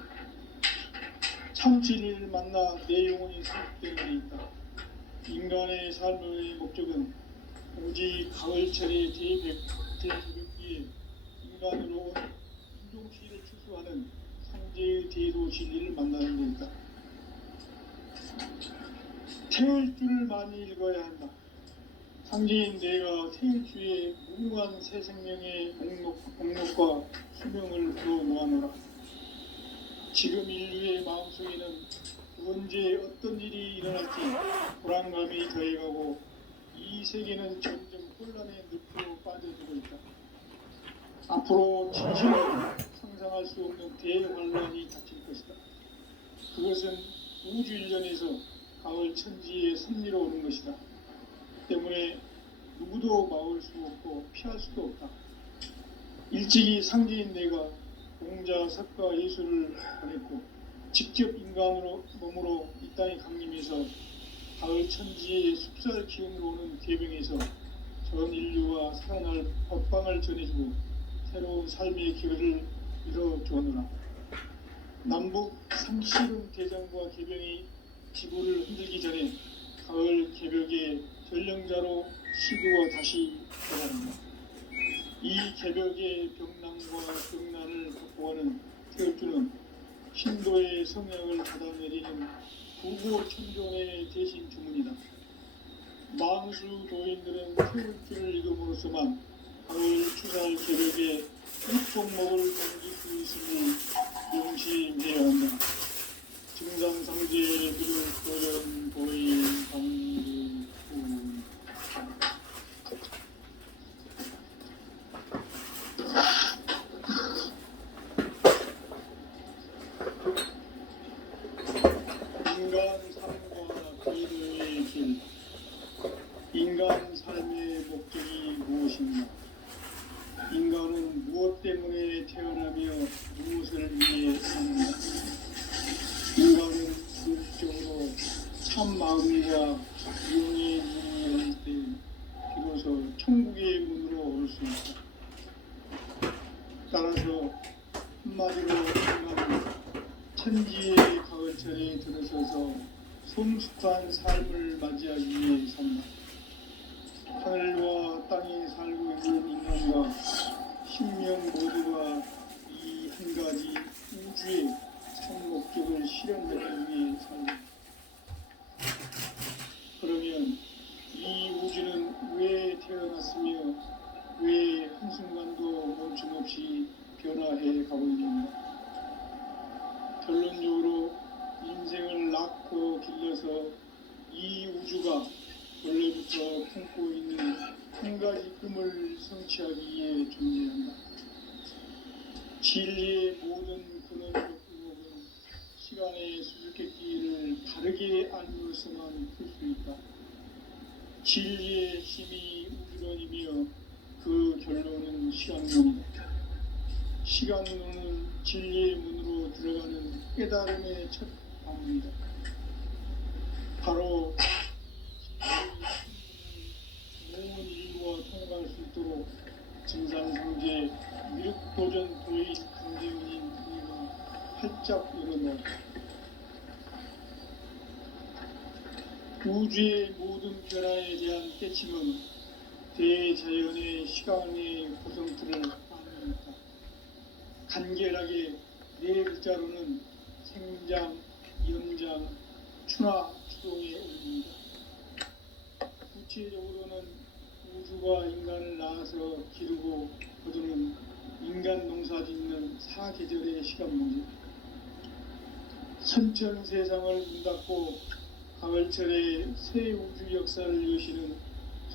참 진리를 만나 내 영혼이 승복되는 데 있다. 인간의 삶의 목적은 오직 가을철의 대개벽기에 인간으로 온 인종시를 추수하는 상제의 대도 진리를 만나는 데 있다. 태울 줄을 많이 읽어야 한다. 상제인 내가 태일주의 무궁한 새 생명의 목록과 수명을 불어 모아놓으라. 지금 인류의 마음속에는 언제 어떤 일이 일어날지 불안감이 더해가고 이 세계는 점점 혼란의 늪으로 빠져들고 있다. 앞으로 진실로 상상할 수 없는 대환란이 닥칠 것이다. 그것은 우주 일련에서 가을 천지의 섭리로 오는 것이다. 때문에 누구도 막을 수 없고 피할 수도 없다. 일찍이 상제인 내가 공자, 석가, 예수를 보냈고 직접 인간으로 몸으로 이 땅에 강림해서 가을 천지의 숲살 기운으로 오는 계병에서 전 인류가 살아날 법방을 전해주고 새로운 삶의 기회를 이뤄주었노라. 남북 상실은 대장과 개병이 지구를 흔들기 전에 가을 개벽의 전령자로 시도가 다시 돌아갑니다. 이 개벽의 병난과 병난을 극복하는 태엽주는 신도의 성약을 받아내리는 부고 천존의 대신 주문이다. 망수 도인들은 태엽주를 읽음으로써만 가을 추살 개벽의 일종목을 넘길 수 있음을 명심해야 한다. 증상상제 비록 도전 도인 강구 인간 삶과 기도의 길. 인간 삶의 목적이 무엇인가? 인간은 무엇 때문에 태어나며 무엇을 위해 사는가? 인간은 궁극적으로 참 마음과 용의 문을 열 때 비로소 천국의 문으로 올 수 있다. 따라서 한마디로 인간은 천지의 가을철에 들어서서 성숙한 삶을 맞이하기 위해 산다. 하늘과 땅에 살고 있는 인간과 sinh 명 모두가 이 한 가지 우주의 참 목적을 실현하기 위해 산다. 그러면 이 우주는 왜 태어났으며 왜 한순간도 멈춤없이 변화해 가고 있는가? 결론적으로 인생을 낳고 길러서 이 우주가 원래부터 품고 있는 한 가지 꿈을 성취하기 위해 존재한다. 진리의 모든 근원적 의혹은 시간의 수수께끼를 바르게 알므로서만 풀 수 있다. 진리의 힘이 우주론이며 그 결론은 시간론이다. 시간론은 진리의 문으로 들어가는 깨달음의 첫 방문이다. 바로 모든 인류와 통과할 수 있도록 증산상제 미륵도전 도의 강대원인 그녀가 활짝 열어놓았다. 우주의 모든 변화에 대한 깨침은 대자연의 시간의 구성틀을 만들었다. 간결하게 네 글자로는 생장, 연장, 추나 추동의 원리입니다. 구체적으로는 우주가 인간을 낳아서 기르고 거두는 인간 농사 짓는 사계절의 시간문제. 선천 세상을 문 닫고 가을철에 새 우주 역사를 여시는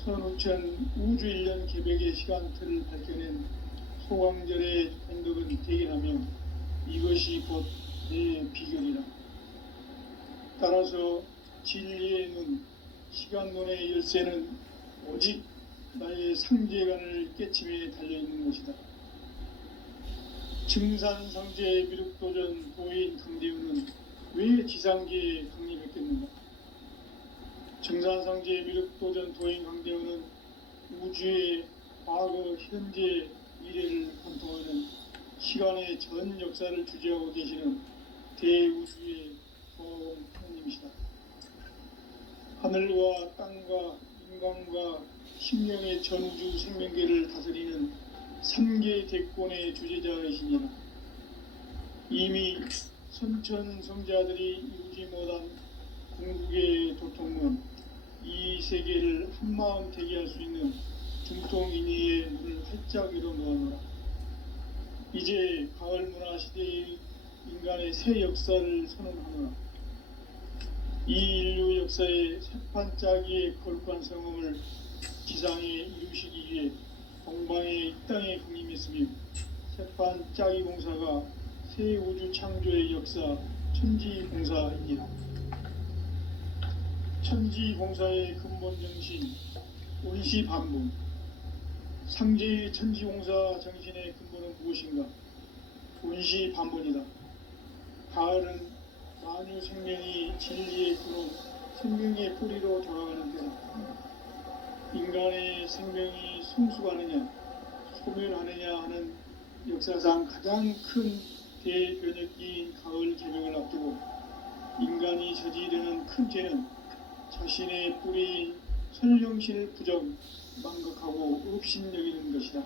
선우천 우주 1년 개벽의 시간틀을 밝혀낸 소광절의 행덕은 대견하며 이것이 곧 내 비결이라. 따라서 진리의 눈, 시간론의 열쇠는 오직 나의 상제관을 깨침에 달려있는 것이다. 증산상제 미륵도전 도인 강대우는 왜 지상계에 강림했겠는가? 증산상제 미륵도전 도인 강대우는 우주의 과거, 현재, 미래를 관통하는 시간의 전 역사를 주재하고 계시는 대우주의 소원 하나님이시다. 하늘과 땅과 인간과 sinh 명의 전우주 생명계를 다스리는 3개 대권의 주제자이시니라. 이미 선천성자들이 이루지 못한 궁극의 도통문, 이 세계를 한마음 되게 할 수 있는 중통인의의 문을 활짝 열어놓아노라. 이제 가을 문화 시대의 인간의 새 역사를 선언하노라. 이 인류 역사의 새판짜기의 거룩한 성음을 지상에 이루시기 위해 동방의 이 땅에 강림했으며 새판짜기 공사가 새 우주 창조의 역사 천지공사이니라. 천지공사의 근본 정신 온시반복. 상제의 천지공사 정신의 근본은 무엇인가? 온시반복이다. 가을은 만유 생명이 진리의 근원, 생명의 뿌리로 돌아가는 때다. 인간의 생명이 성숙하느냐 소멸하느냐 하는 역사상 가장 큰 대변혁기인 가을 개명을 앞두고 인간이 저지르는 큰 죄는 자신의 뿌리인 선령신을 부정 망각하고 업신여기는 것이다.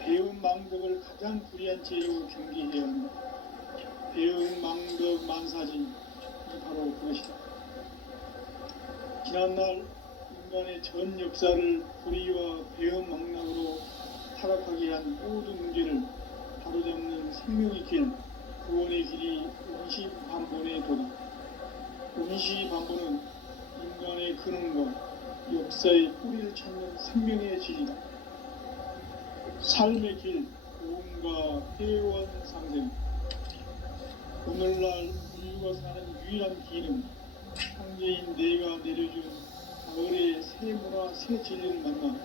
배은 망덕을 가장 불의한 죄로 경계해야 한다. 배은 망덕 만사진이 바로 그것이다. 지난날 인간의 전 역사를 불의와 배은 망락으로 타락하게 한 모든 문제를 바로잡는 생명의 길, 구원의 길이 운시반본의 도다. 운시반본은 인간의 근원과 역사의 뿌리를 찾는 생명의 질이다. 삶의 길, 고음과 회원 상생. 오늘날 인류가 사는 유일한 길은 황제인 내가 내려준 가을의 새 문화, 새 진리를 만나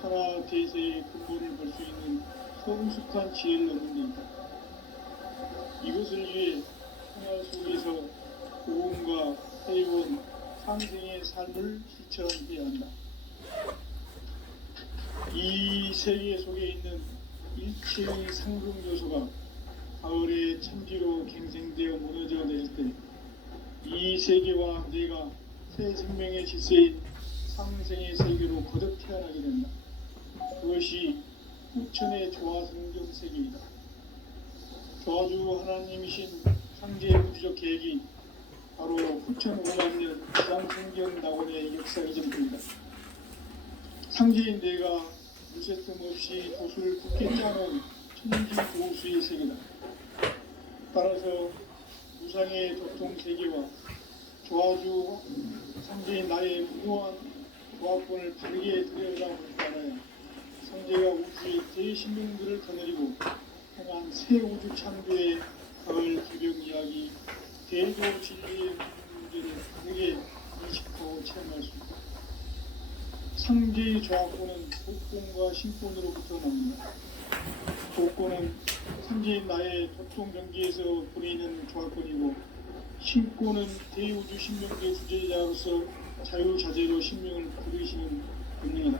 천하 대세의 근본을 볼 수 있는 성숙한 지혜를 얻는 데 있다. 이것을 위해 생활 속에서 고음과 회원 상생의 삶을 실천해야 한다. 이 세계 속에 있는 일체의 상승 요소가 가을의 천지로 갱생되어 무너져 내릴 때 이 세계와 내가 새 생명의 질서인 상생의 세계로 거듭 태어나게 된다. 그것이 후천의 조화성경 세계이다. 조화주 하나님이신 상제의 우주적 계획이 바로 후천 5만년 지상성경 낙원의 역사 이전입니다. 상제인 내가 무쇠뜸 없이 도수를 굳게 짜놓은 천지 도수의 세계다. 따라서 무상의 도통 세계와 조화주 상제인 나의 무모한 조합권을 바르게 들여다보는 따라야 상제가 우주의 대신명들을 거느리고 행한 새 우주 창조의 가을 개벽 이야기 대도 진리의 문제를 바르게 인식하고 체험할 수 있다. 상제의 조합권은 복권과 신권으로부터 나옵니다. 복권은 상제인 나의 도통 경계에서 보이는 조합권이고 신권은 대우주 신명계 주제자로서 자유자재로 신명을 부르시는 본능이다.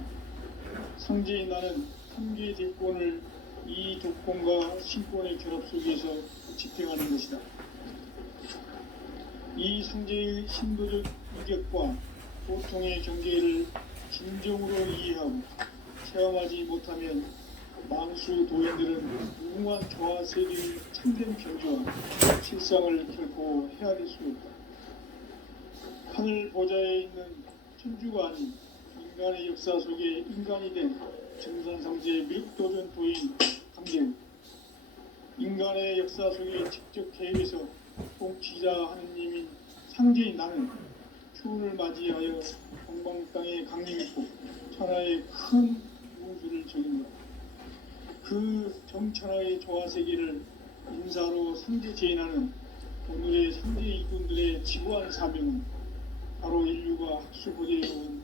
상제인 나는 3개의 대권을 이 독권과 신권의 결합 속에서 집행하는 것이다. 이 상제의 신도적 위격과 보통의 경계를 진정으로 이해하고 체험하지 못하면 만수 도인들은 무궁한 조화 세계의 참된 경주와 실상을 결코 헤아릴 수 없다. 하늘 보좌에 있는 천주가 아닌 인간의 역사 속에 인간이 된 정산상제의 미륵도전 도인 강제우, 인간의 역사 속에 직접 개입해서 통치자 하느님인 상제인 나는 추운을 맞이하여 동방 땅에 강림했고 천하의 큰 무수를 적인다. 그 정천하의 조화세계를 인사로 상제 제인하는 오늘의 상제 이군들의 지구한 사명은 바로 인류가 학수고대해온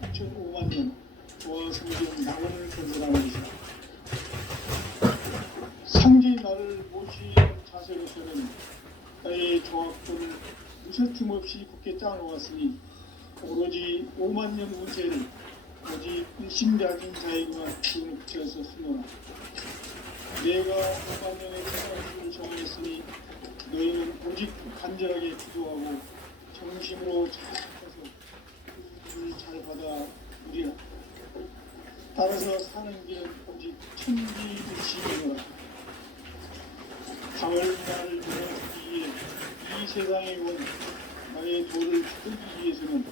9,5만 년 조화성경 낙원을 건설하는 것이다. 상제의 나를 모시는 자세로서는 나의 조합권을 무쇠틈 없이 굳게 짜놓았으니 오로지 5만 년 운세를 오직 일심작인 자에게만 기운을 붙여서 쓰노라. 내가 5만 년의 생활을 정했으니 너희는 오직 간절하게 기도하고 정심으로 잘해서 그를 잘 받아 누리라. 따라서 사는 길은 오직 천지일치이노라. 가을 나를 보내주기 위해 이 세상에 온 나의 도를 받들기 위해서는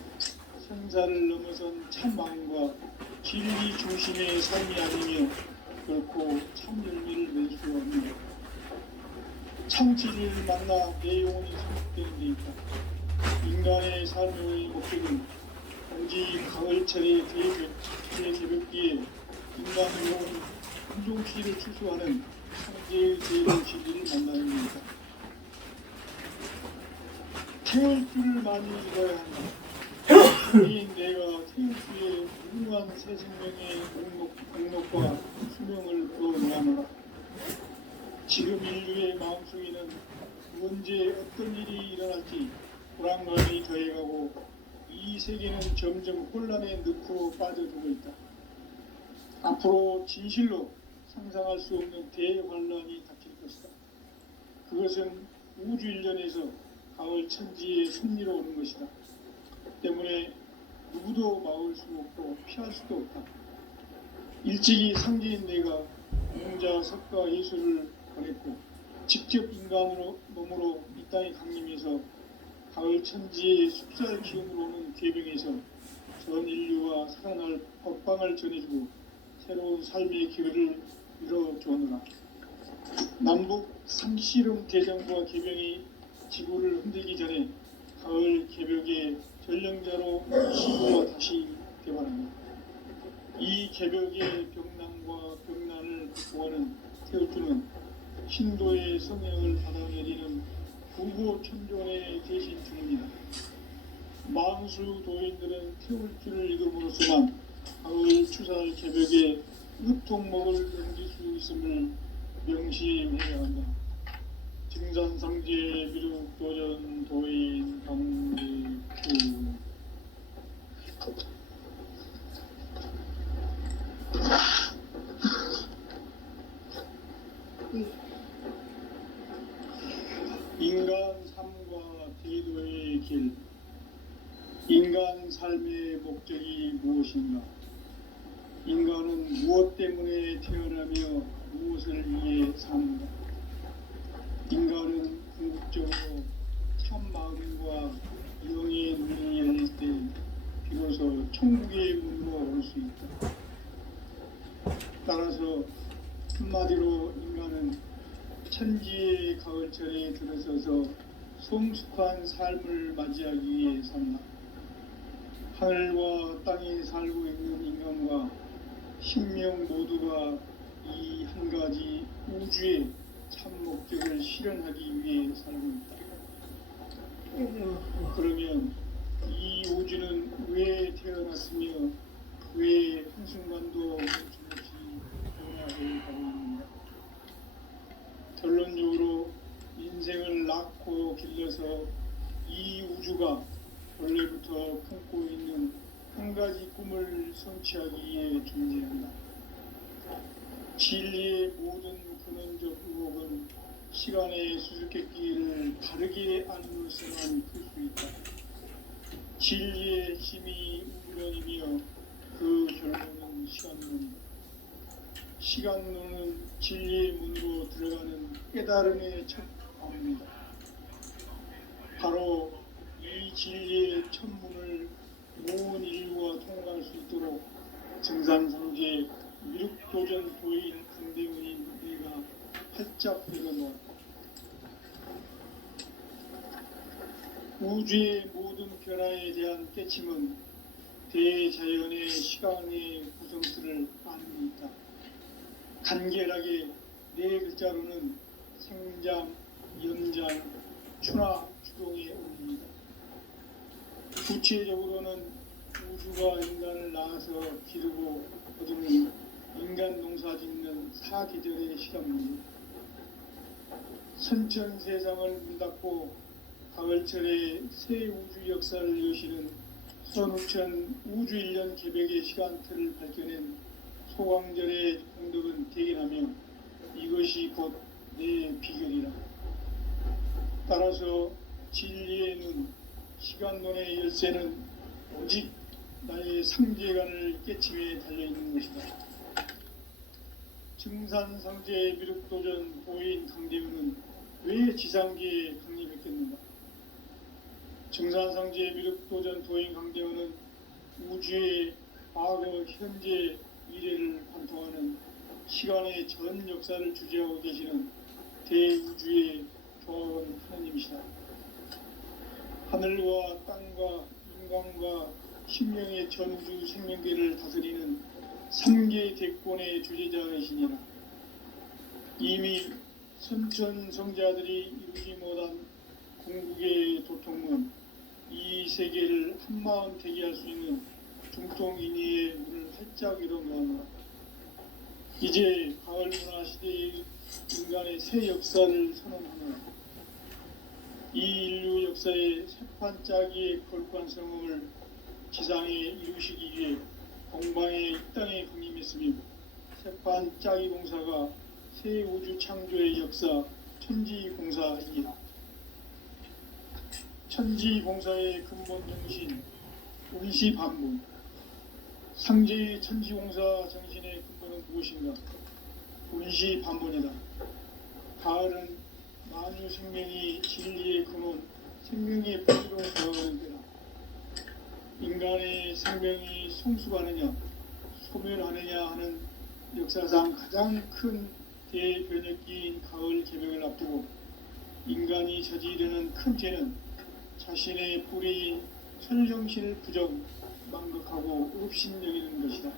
생사를 넘어선 참 마음과 진리 중심의 삶이 아니며 결코 참 열매를 맺을 수 없는 참 진리를 만나 내 영혼이 성숙되는 데 있다. 인간의 삶의 목적은 오직 가을철의 대개벽기에 인간 영혼이 운종시를 추수하는 상제의 제일 진리를 만나는 것이다. 태울 줄을 많이 읽어야 한다. 이 내가 태우주의 무궁한 새 생명의 공력과 수명을 부어내하노라. 지금 인류의 마음속에는 언제 어떤 일이 일어날지 불안감이 더해가고 이 세계는 점점 혼란의 늪으로 빠져들고 있다. 앞으로 진실로 상상할 수 없는 대환란이 닥칠 것이다. 그것은 우주 일련에서 가을 천지의 섭리로 오는 것이다. 때문에 누구도 막을 수 없고 피할 수도 없다. 일찍이 상제인 내가 공자, 석가, 예술을 권했고 직접 인간으로 몸으로 이 땅에 강림해서 가을 천지의 숲살 기운으로 오는 괴병에서 전 인류와 살아날 법방을 전해주고 새로운 삶의 기회를 이뤄주느라. 남북 상씨름 대전과 개병이 지구를 흔들기 전에 가을 개벽의 전령자로 지구가 다시 개발합니다. 이 개벽의 병난과 병난을 구하는 태울주는 신도의 성령을 받아내리는 부고천존의 대신 중입니다. 만수 도인들은 태울주를 읽음으로써만 가을 추살 개벽의 으통목을 넘길 수 있음을 명심해야 한다. 증산상제 미륵도전 도인 강대구. 인간 삶과 대도의 길. 인간 삶의 목적이 무엇인가? 인간은 무엇 때문에 태어나며 무엇을 위해 사는가? 인간은 궁극적으로 참 마음과 영의 눈이 열릴 때 비로소 천국의 문으로 올 수 있다. 따라서 한마디로 인간은 천지의 가을철에 들어서서 성숙한 삶을 맞이하기 위해 산다. 하늘과 땅에 살고 있는 인간과 신명 모두가 이 한 가지 우주의 참 목적을 실현하기 위해 살고 있다. 그러면 이 우주는 왜 태어났으며 왜 한순간도 멈춤없이 변화해 가고 있는가? 결론적으로 인생을 낳고 길러서 이 우주가 원래부터 품고 있는 한 가지 꿈을 성취하기 위해 존재한다. 진리의 모든 근원적 의혹은 시간의 수수께끼를 바르게 안으로서만 풀 수 있다. 진리의 힘이 우변이며 그 결론은 시간론이다. 시간론은 진리의 문으로 들어가는 깨달음의 첫 방입니다. 바로 이 진리의 첫 문을 온 인류가 통과할 수 있도록 증산상제 미륵도전 도인 강대훈인 내가 활짝 열어놓았다. 우주의 모든 변화에 대한 깨침은 대자연의 시간의 구성틀을 아는 있다. 간결하게 네 글자로는 생장, 연장, 추나 주동에 올립니다. 구체적으로는 우주가 인간을 낳아서 기르고 거두는 인간 농사 짓는 사계절의 시간입니다. 선천 세상을 문닫고 가을철에 새 우주 역사를 여시는 선우천 우주 1년 개벽의 시간틀을 밝혀낸 소광절의 공덕은 대견하며 이것이 곧 내 비결이라. 따라서 진리의 눈, 시간론의 열쇠는 오직 나의 상제관을 깨침에 달려있는 것이다. 증산상제 미륵도전 도인 강대훈은 왜 지상계에 강림했겠는가? 증산상제 미륵도전 도인 강대훈은 우주의 과거, 현재, 미래를 관통하는 시간의 전 역사를 주재하고 계시는 대우주의 조화원 하나님이시다. 하늘과 땅과 인간과 신명의 전우주 생명계를 다스리는 3개 대권의 주제자이시니라. 이미 선천성자들이 이루지 못한 궁극의 도통문, 이 세계를 한마음 되게 할 수 있는 중통인의의 문을 활짝 열어놓았노라. 이제 가을 문화 시대의 인간의 새 역사를 선언하노라. 이 인류 역사의 새판짜기의 거룩한 성음을 지상에 이루시기 위해 공방에 이 땅에 강림했으며 세판 짜기 공사가 새 우주 창조의 역사 천지공사이니라. 천지공사의 근본 정신 운시반문. 상제의 천지공사 정신의 근본은 무엇인가? 운시반문이다. 가을은 만유 생명이 진리의 근원, 생명의 뿌리로 되어가는 때다. 인간의 생명이 성숙하느냐, 소멸하느냐 하는 역사상 가장 큰 대변혁기인 가을 개명을 앞두고 인간이 저지르는 큰 죄는 자신의 뿌리인 천정신을 부정, 망극하고 업신여기는 것이다.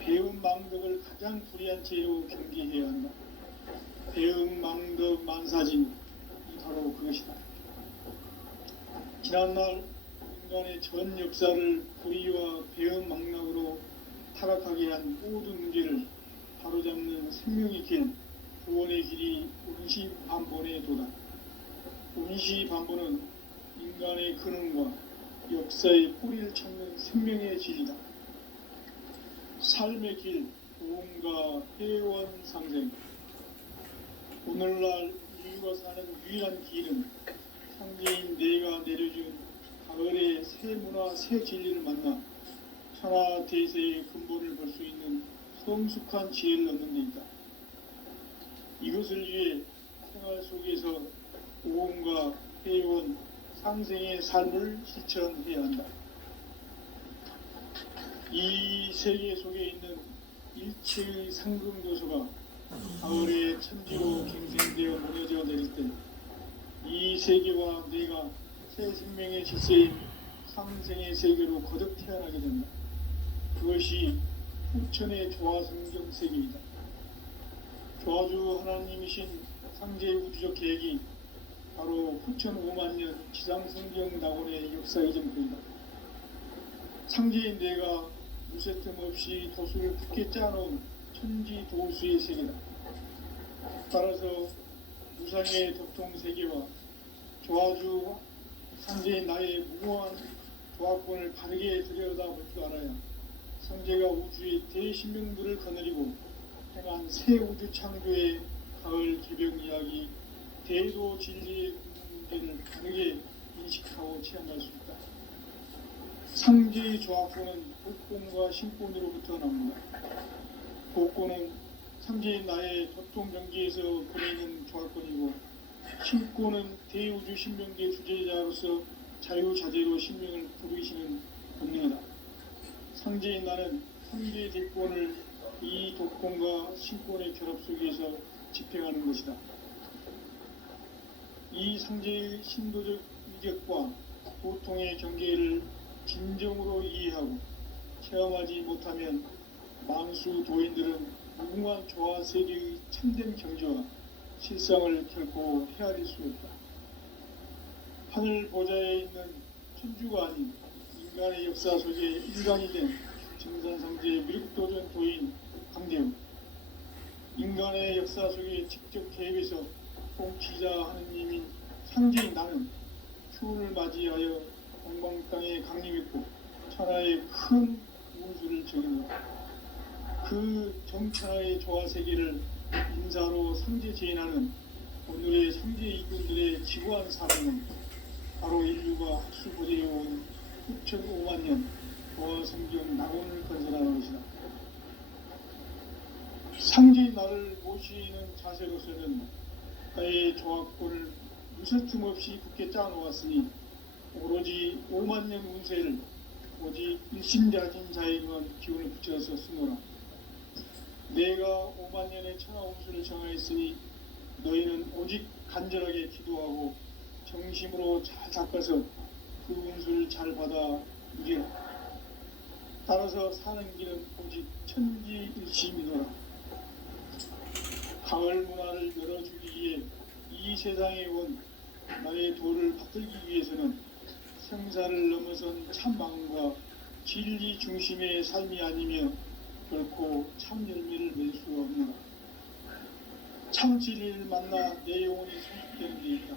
배음 망덕을 가장 불의한 죄로 경계해야 한다. 배음 망덕 만사진이 바로 그것이다. 지난날 인간의 전 역사를 불의와 배음 망락으로 타락하게 한 모든 문제를 바로잡는 생명의 길, 구원의 길이 운시반본의 도다. 운시반본은 인간의 근원과 역사의 뿌리를 찾는 생명의 길이다. 삶의 길, 구원과 회원 상생. 오늘날 인류가 사는 유일한 길은 상제인 내가 내려준 가을의 새 문화, 새 진리를 만나 천하 대세의 근본을 볼 수 있는 성숙한 지혜를 얻는 데 있다. 이것을 위해 생활 속에서 오음과 회원, 상생의 삶을 실천해야 한다. 이 세계 속에 있는 일체의 상금도서가 가을의 천지로 갱생되어 무너져 내릴 때 이 세계와 내가 새 생명의 질서인 상생의 세계로 거듭 태어나게 된다. 그것이 후천의 조화성경 세계이다. 조화주 하나님이신 상제의 우주적 계획이 바로 후천 5만년 지상성경 낙원의 역사의 전부이다. 상제인 내가 무쇠틈 없이 도수를 굳게 짜놓은 천지 도수의 세계다. 따라서 무상의 도통 세계와 조화주 상제인 나의 무모한 조화권을 바르게 들여다볼 줄 알아야 상제가 우주의 대신명들을 거느리고 행한 새 우주 창조의 가을 개병 이야기 대도 진리의 문제를 바르게 인식하고 체험할 수 있다. 상제의 조화권은 복권과 신권으로부터 나옵니다. 복권은 상제인 나의 도통 경계에서 보내는 조화권이고 신권은 대우주 신명계 주제자로서 자유자재로 신명을 부르시는 본능이다. 상제인 나는 상제의 대권을 이 도권과 신권의 결합 속에서 집행하는 것이다. 이 상제의 신도적 위력과 도통의 경계를 진정으로 이해하고 체험하지 못하면 만수 도인들은 무궁한 조화 세계의 참된 경지와 실상을 결코 헤아릴 수 없다. 하늘 보좌에 있는 천주가 아닌 인간의 역사 속에 인간이 된 정산상제의 미륵도전 도인 강대우, 인간의 역사 속에 직접 개입해서 통치자 하느님인 상제인 나는 추운을 맞이하여 공방 땅에 강림했고 천하의 큰 우주를 정했노라. 그 정천하의 조화세계를 인사로 상제 재인하는 오늘의 상제 이군들의 지구한 사명은 바로 인류가 학수고대해온 후천 5만년 조화성경 낙원을 건설하는 것이다. 상제의 나를 모시는 자세로서는 나의 조화권을 무쇠틈 없이 굳게 짜놓았으니 오로지 5만년 운세를 오직 일심자진 자에게만 기운을 붙여서 쓰노라. 내가 5만년의 천하 운수를 정하였으니 너희는 오직 간절하게 기도하고 정심으로 잘 닦아서 그 운수를 잘 받아 누리라. 따라서 사는 길은 오직 천지일심이노라. 가을 문화를 열어주기 위해 이 세상에 온 나의 도를 받들기 위해서는 생사를 넘어선 참마음과 진리 중심의 삶이 아니면 결코 참 열매를 맺을 수가 없노라. 참 진리를 만나 내 영혼이 성숙되는 데 있다.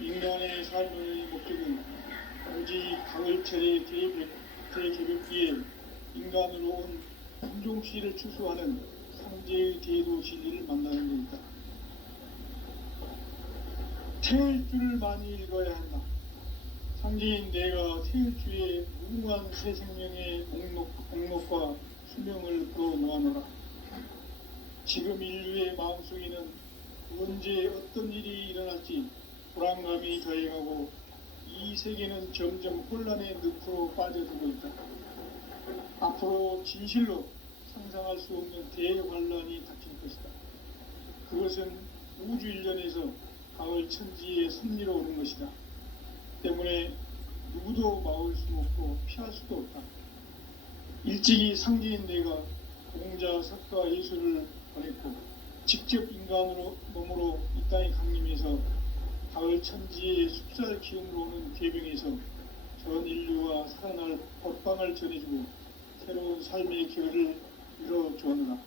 인간의 삶의 목적은 오직 가을철의 대개벽기에 인간으로 온 인종시를 추수하는 상제의 대도 진리를 만나는 것이다. 태을 줄을 많이 읽어야 한다. 상제인 내가 태을 주에 무궁한 새 생명의 공록과 수명을 풀어놓아노라. 지금 인류의 마음속에는 언제 어떤 일이 일어날지 불안감이 더해가고 이 세계는 점점 혼란의 늪으로 빠져들고 있다. 앞으로 진실로 상상할 수 없는 대환란이 닥칠 것이다. 그것은 우주 일련에서 가을 천지의 섭리로 오는 것이다. 때문에 누구도 막을 수 없고 피할 수도 없다. 일찍이 상제인 내가 공자, 석가, 예수를 보냈고 직접 인간으로 몸으로 이 땅에 강림해서 가을 천지의 숲살 기운으로 오는 계병에서 전 인류와 살아날 법방을 전해주고 새로운 삶의 결을 이뤄주었노라.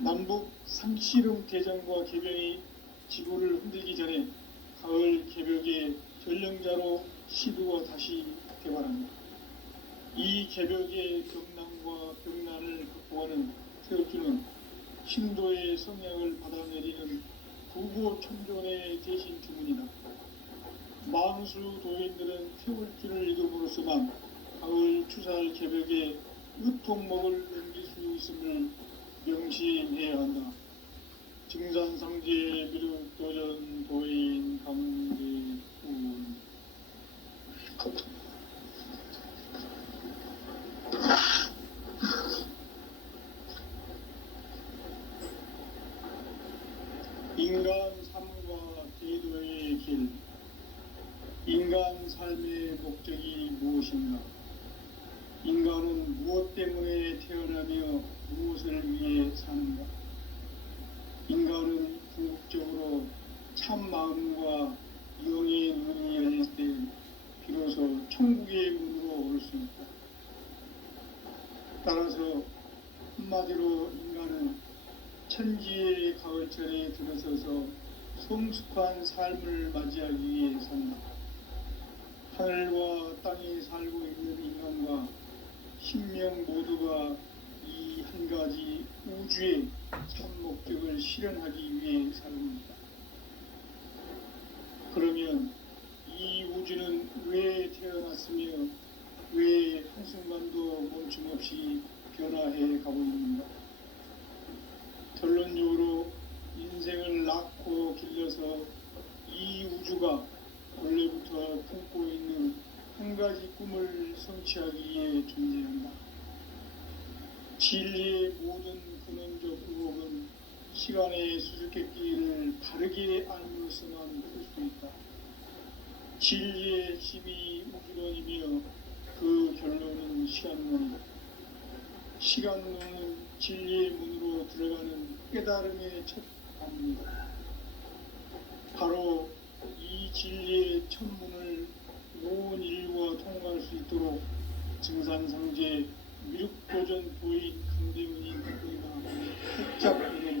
남북 상씨름 대전과 개병이 지구를 흔들기 전에 가을 개벽의 전령자로 시두어 다시 개발합니다. 이 개벽의 경난과 병난을 극복하는 태울주는 신도의 성향을 받아내리는 구고천존의 대신 주문이다. 만수 도인들은 태울주를 읽음으로써만 가을 추살 개벽의 의통목을 넘길 수 있음을 명심해야 한다. 증산상제 미륵도전 도인 강대훈. 인간 삶과 제도의 길. 인간 삶의 목적이 무엇인가? 인간은 무엇 때문에 태어나며 무엇을 위해 사는가? 인간은 궁극적으로 참 마음과 영의 문이 열릴 때 비로소 천국의 문으로 올 수 있다. 따라서 한마디로 인간은 천지의 가을철에 들어서서 성숙한 삶을 맞이하기 위해 산다. 하늘과 땅에 살고 있는 인간과 신명 모두가 이 한 가지 우주의 참 목적을 실현하기 위해 살고있다. 그러면 이 우주는 왜 태어났으며 왜 한순간도 멈춤 없이 변화해 가고 있는가? 결론적으로 인생을 낳고 길러서 이 우주가 원래부터 품고 있는 한 가지 꿈을 성취하기 위해 존재한다. 진리의 모든 근원적 의혹은 시간의 수수께끼를 바르게 알므로서만 풀 수 있다. 진리의 핵심이 우주론이며 그 결론은 시간론이다. 시간론은 진리의 문으로 들어가는 깨달음의 첫 관문이다. 바로 이 진리의 첫 문을 온 인류가 통과할 수 있도록 증산상제 미륵도전 도인 강대훈이 그가 복잡하게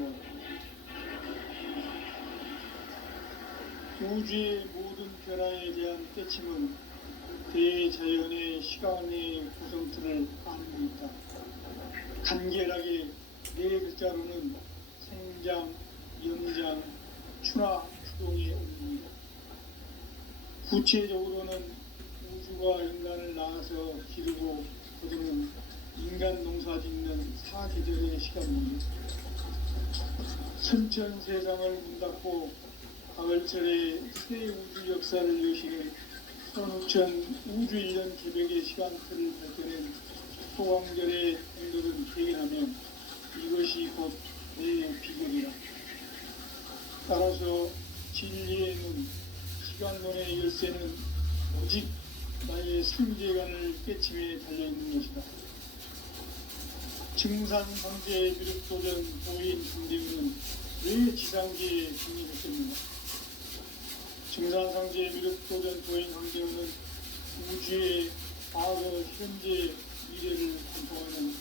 우주의 모든 변화에 대한 깨침은 대자연의 시간의 구성틀을 아는 있다. 간결하게 네 글자로는 생장, 연장, 추나, 추동의 원리입니다. 구체적으로는 우주가 인간을 낳아서 기르고 거두는 인간 농사 짓는 사계절의 시간입니다. 선천 세상을 문 닫고 가을철에 새 우주 역사를 여시는 선우천 우주 1년 개벽의 시간틀을 밝혀낸 소광절의 행동을 개인하면 이것이 곧 내 비결이라. 따라서 진리의 눈, 시간론의 열쇠는 오직 나의 상제관을 깨침에 달려있는 것이다. 증산상제 미륵도전 도인 강대훈은 왜 지상계에 중립했습니까? 증산상제 미륵도전 도인 강대훈은 우주의 과거, 현재, 미래를 관통하는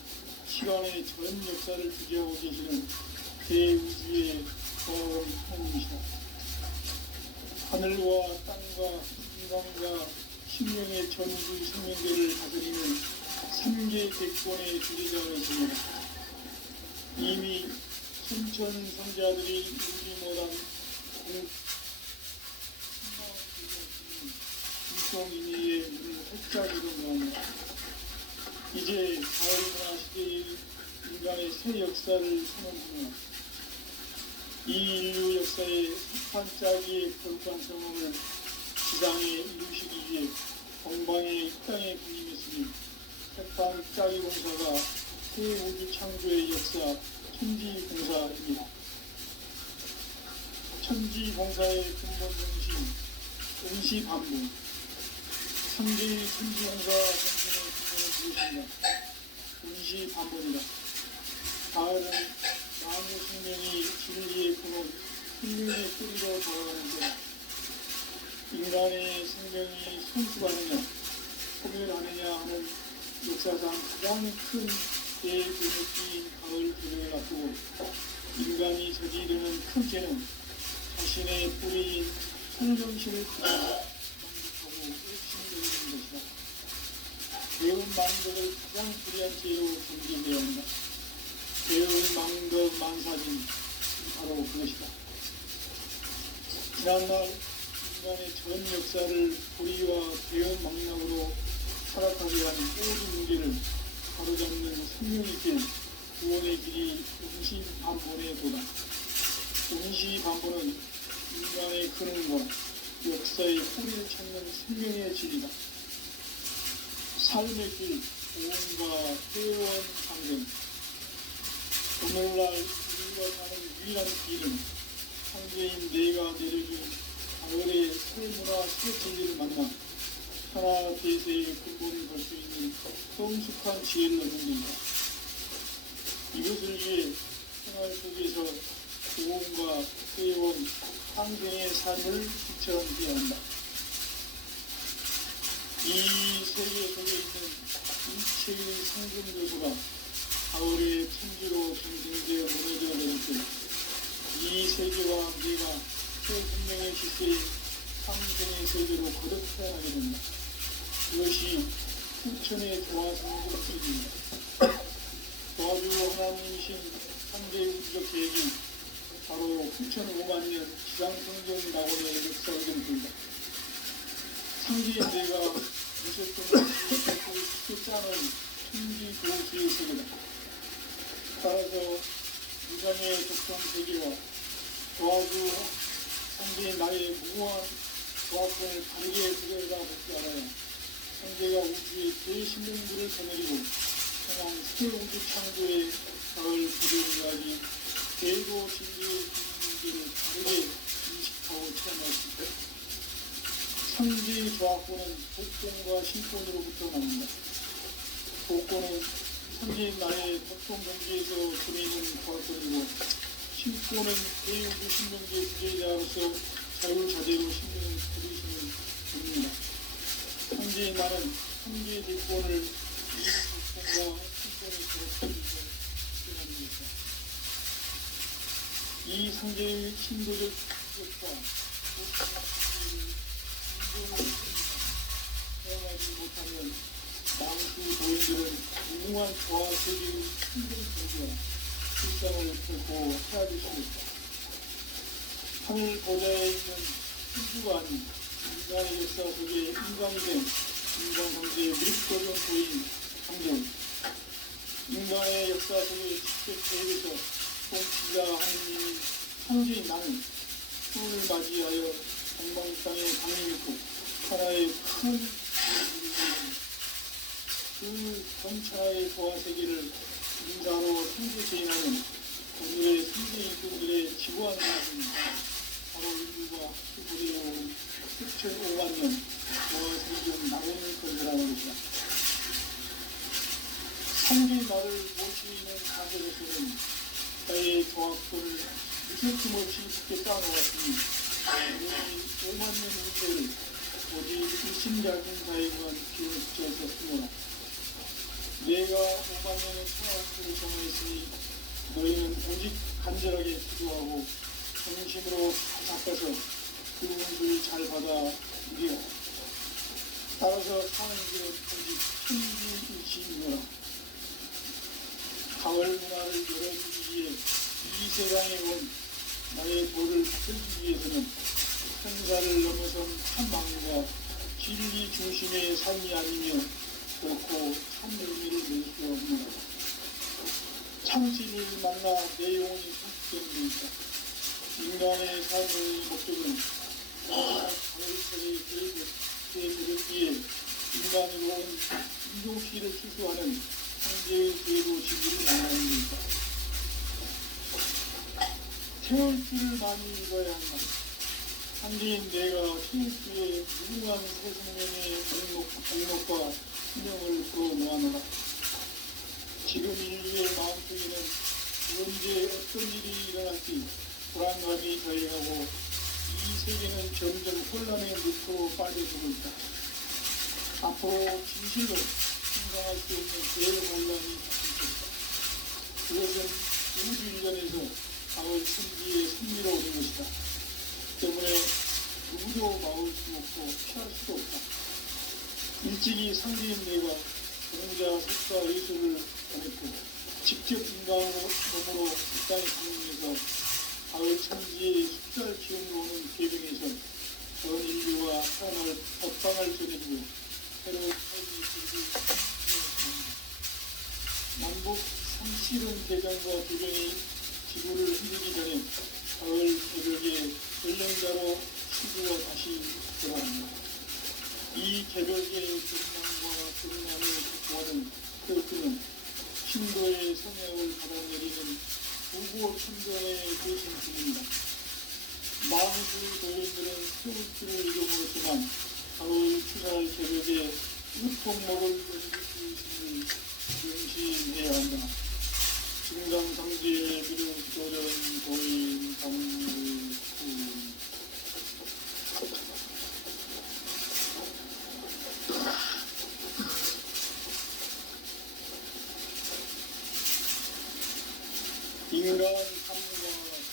시간의 전 역사를 주재하고 계시는 대우주의 거울입니다. 하늘과 땅과 인간과 신명의 전주 생명대를 다스리는 3개 대권의 주제자였습니다. 이미 순천 성자들이 이루지 못한 중성인의의 문을 활짝 열어놓았습니다. 이제 가을문화 시대의 인간의 새 역사를 선언합니다. 이 인류 역사의 석판짜기의 거룩한 경험을 지상에 이루시기 위해 동방의 이 땅에 군림했으니 석판짜기 공사가 새 우주 창조의 역사 천지공사입니다. 천지공사의 근본 정신 응시반복 3개의 천지공사 정신의 근본은 무엇인가? 응시반복이다. 가을은 만유 생명이 진리의 근원, 생명의 뿌리로 돌아가는데 인간의 생명이 성숙하느냐, 소멸하느냐 하는 역사상 가장 큰 대변혁기인 가을 계절을 앞두고 인간이 저지르는 큰 죄는 자신의 뿌리인 성정신을 만족하고 욕심내는 것이다. 배운 망덕을 가장 불리한 죄로 경계해야 한다. 배운 망덕 만사진 바로 그것이다. 지난날 인간의 전 역사를 불의와 배운 망락으로 타락하게 한 모든 문제를 바로잡는 생명있게 구원의 길이 응시반본에 도다. 응시반본은 인간의 근원과 역사의 뿌리를 찾는 생명의 질이다. 삶의 길, 구원과 회원 상생. 오늘날 우리가 가는 유일한 길은 창조인 내가 내려준 가을의 삶문화 새 진리를 만나 하나 대세의 근본을 볼 수 있는 성숙한 지혜를 얻는 것이다. 이것을 위해 생활 속에서 구원과 회원, 상생의 삶을 실천해야 한다. 이 세계 속에 있는 일체의 상금 요소가 가을의 천지로 경쟁되어 무너져 내릴 때 이 세계와 내가 새 생명의 시세인 상생의 세계로 거듭 태어나게 된다. 그것이 후천의 조화성국입니다. 도와주 하나님이신 상대 우주적 계획이 바로 후천 5만 년 지상성경 낙원의 역사를 점든다. 상계인 내가 무섭던 것이 쉽게 짜는 천지 도시의 세계다. 따라서 유산의 독성 세계와 도와주 상계인 나의 무모한 조합권을 다르게 들여다보지 알아야 상계가 우주의 대신명부를 거느리고 향한 새 우주 창조의 가을 부대이야기 대도 진리의 문제를 다르게 인식하고 체험할 수 있다. 상계의 조합권은 복권과 신권으로부터 나온다. 복권은 상계인 나의 보통 경계에서 보내는 조합권이고 신권은 대우주 신명계 주제자로서 자유자재로 신명을 부르시는 분입니다. 상계인 나는 상계의 대권을 이 복권과 신권의 조합권에서 수행하는 것이다. 이 상계의 신도적 것과 인종을 사용하지 못하면 망수 도인들은 무궁한 조화 세계의 힘든 경계와 실상을 결코 헤아릴 수 있다. 하늘 보좌에 있는 신주가 아닌 인간의 역사 속에 인간이 된 인간 성제의 밀도적 보인 상정, 인간의 역사 속에 직접 계획에서 통치자 하느님이 상제인 나는 수을 맞이하여 동방 땅에 강림했고 하나의 큰 그 전차의 조화 세계를 인자로 생계 제인하는 오늘의 생계 일꾼들의 지구한 것은 바로 인류가 수고되어온 6,500만 년 조화 세계의 낙원을 건설하는 것이다. 상계 나를 모시는 자세로서는 나의 조합권을 무슨 없이 쉽게 쌓아놓았으니 5만 년 후대를 오직 일심작은 자에게만 비워주셨으므로 내가 5만 년의 평화를 정하였으니 너희는 오직 간절하게 기도하고 정심으로 잘 닦아서 그 은수를 잘 받아 이겨 따라서 사는 길은 오직 천지일시이므라. 가을 문화를 열어주기 위해 이 세상에 온 나의 도를 받들기 위해서는 천사를 넘어선 참 마음과 진리 중심의 삶이 아니면 결코 참 의미를 낼 수 없는 참신을 만나 내 영혼이 성숙되는 것이다. 인간의 삶의 목적은 가을철의 계획기에 인간으로 온 인종시를 추수하는 현재의 제도 시기를 만나는 것이다. 태울 줄을 많이 읽어야 한다. 한디인 내가 태울 주에 무궁한 새 생명의 공력과 신명을 불어놓아노라. 지금 인류의 마음속에는 언제 어떤 일이 일어날지 불안감이 더해가고 이 세계는 점점 혼란의 늪으로 빠져들고 있다. 앞으로 진실로 생각할 수 없는 대혼란이 닥칠 것이다. 그것은 우주 일련에서 가을 천지의 승리로 오는 것이다. 때문에 누구도 막을 수 없고 피할 수도 없다. 일찍이 상대인 내가 공자 석가 예수를 보냈고 직접 인간으로 몸으로 이 땅에 방문해서 가을 천지의 숫자를 기운으로 오는 계명에서 전 인류와 살아날 법방을 전해주고 새로운 삶이 길기 남북 상실은 대전과 조정이 지구를 흔들기 전에 가을 새벽에 전령자로 시구가 다시 돌아옵니다. 이 개별계의 전망과 전망을 보하는 그것은 신도의 성향을 받아내리는 부고 천전의 대신 중입니다. 망수 도인들은 태울 줄을 잃어버렸지만 가을 추살 새벽에 우통 먹을 연기수있음을 명심해야 한다. 증강상지의 비룡 도전 도인 강구 인간 삶과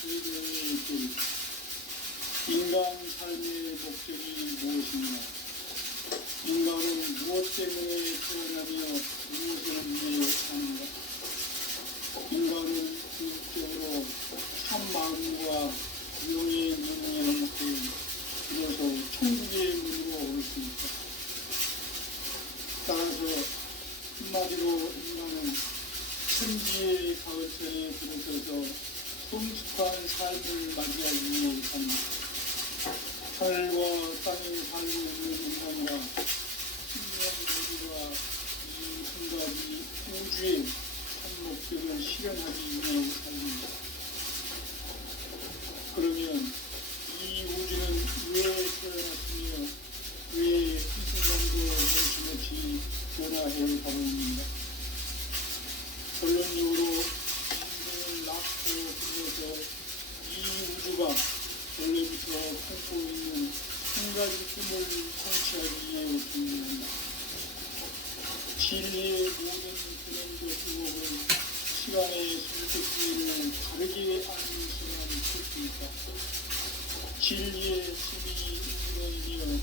세상의 길, 인간 삶의 목적이 무엇인가? 인간은 무엇 때문에 태어나며 무엇을 위해 사는가? 인간은 궁극적으로 참 마음과 영의 능력을 갖고 비로소 천국의 문으로 오를 수 있다. 따라서 한마디로 인간은 천지의 가을철에 들어서서 성숙한 삶을 맞이하기 위해 산다. 하늘과 땅에 살고 있는 인간이라 신령 모두가 이 한 가지 우주의 한 목적을 실현하기 위해 살린다. 그러면 이 우주는 왜 태어났으며 왜 한순간도 멈춤없이 변화해 가고 있는가? 결론적으로 인생을 낳고 불려서 이 우주가 원래부터 품고 있는 한 가지 꿈을 성취하기 위해 준비한다. 진리의 모든 근원적 규목은 시간의 선택지를 다르게 아는 순간 특수이다. 진리의 힘이 근원이며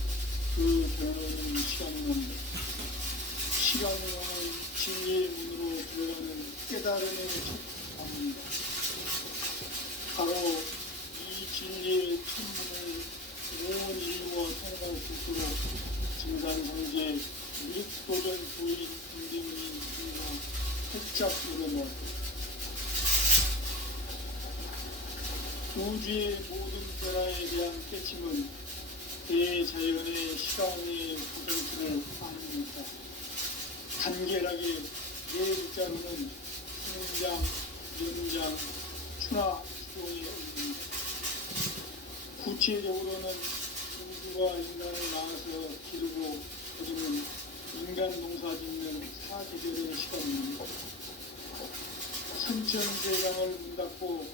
그 결론은 시간론이다. 시간론은 진리의 문으로 들어가는 깨달음의 첫 방문이다. 바로 이 진리의 천문을 온 인류와 통할 수 있도록 증산성제 밀도전 부인 김대민이 활짝 열어놓았다. 우주의 모든 변화에 대한 깨침은 대자연의 시간의 고정수를 아는 것이다. 간결하게 네 글자로는 성장, 연장, 추나, 수동의 의미입니다. 구체적으로는 우주가 인간을 낳아서 기르고 거두는 인간 농사 짓는 사계절의 시간입니다. 선천대강을 문 닫고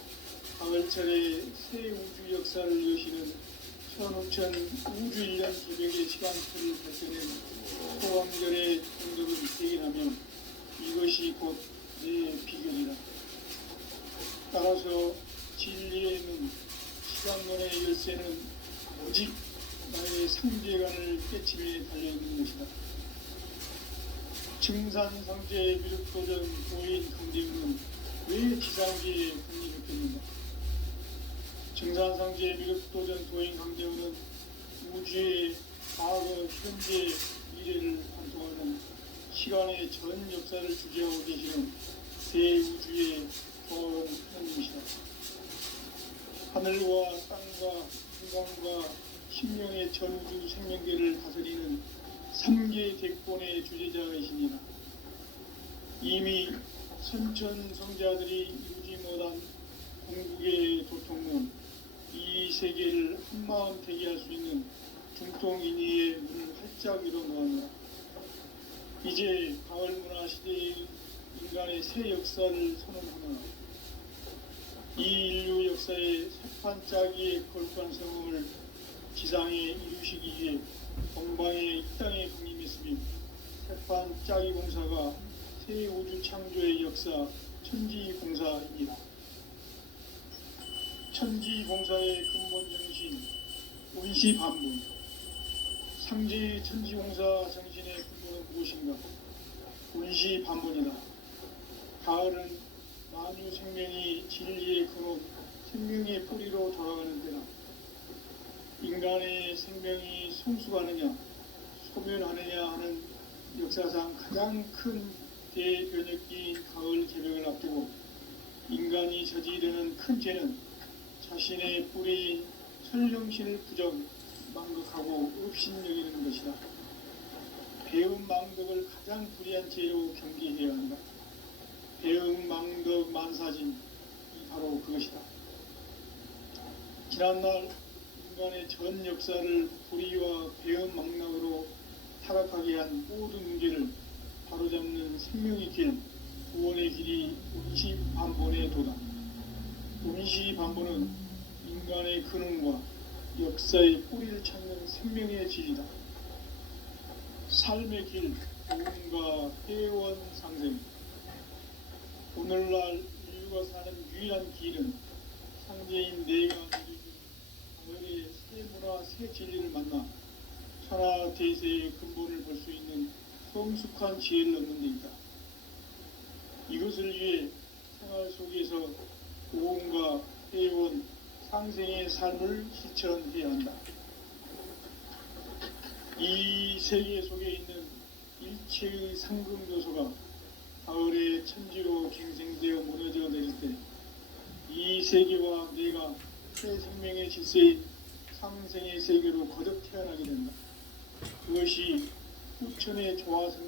가을철에 새 우주 역사를 여시는 천우천 우주 1년 새벽의 시간표를 발견한 소왕절의 공덕은 대기하며 이것이 곧 내 비결이라. 따라서 진리에는 시간론의 열쇠는 오직 나의 상제관을 깨침에 달려있는 것이다. 증산상제 미륵도전 도인 강대우는 왜 지상계에 군림했겠는가? 증산상제 미륵도전 도인 강대우는 우주의 과거, 현재, 미래를 관통하는 시간의 전 역사를 주재하고 계시는 대우주의 조화원 하나님이시다. 하늘과 땅과 인간과 신명의 전우주 생명계를 다스리는 3계 대권의 주제자이십니다. 이미 선천성자들이 이루지 못한 궁극의 도통론, 이 세계를 한마음 되게 할 수 있는 중통인의의 문을 활짝 열어놓았노라. 이제 가을문화 시대의 인간의 새 역사를 선언하노라. 이 인류 역사의 새판짜기의 거룩한 성공을 지상에 이루시기 위해 동방의 이 땅에 강림했으며 새판짜기 공사가 새 우주 창조의 역사 천지공사입니다. 천지공사의 근본 정신 운시반문. 상제의 천지공사 정신의 근본은 무엇인가? 운시반문이다. 가을은 만유 생명이 진리의 근원, 생명의 뿌리로 돌아가는 때다. 인간의 생명이 성숙하느냐, 소멸하느냐 하는 역사상 가장 큰 대변혁기인 가을 개명을 앞두고 인간이 저지르는 큰 죄는 자신의 뿌리인 설령신을 부정, 망극하고 업신여기는 것이다. 배음 망덕을 가장 불의한 죄로 경계해야 한다. 배음 망덕 만사진이 바로 그것이다. 지난날 인간의 전 역사를 불의와 배음 망락으로 타락하게 한 모든 문제를 바로잡는 생명의 길, 구원의 길이 운시반본의 도다. 운시반본은 인간의 근원과 역사의 뿌리를 찾는 생명의 질이다. 삶의 길, 구원과 회원 상생. 오늘날 인류가 사는 유일한 길은 상제인 내가 이루는 가을의 새 문화, 새 진리를 만나 천하 대세의 근본을 볼 수 있는 성숙한 지혜를 얻는 데 있다. 이것을 위해 생활 속에서 구원과 회원, 상생의 삶을 실천해야 한다. 이 세계 속에 있는 일체의 상금 요소가 가을의 천지로 갱생되어 무너져 내릴 때 이 세계와 내가 새 생명의 질서인 상생의 세계로 거듭 태어나게 된다. 그것이 후천의 조화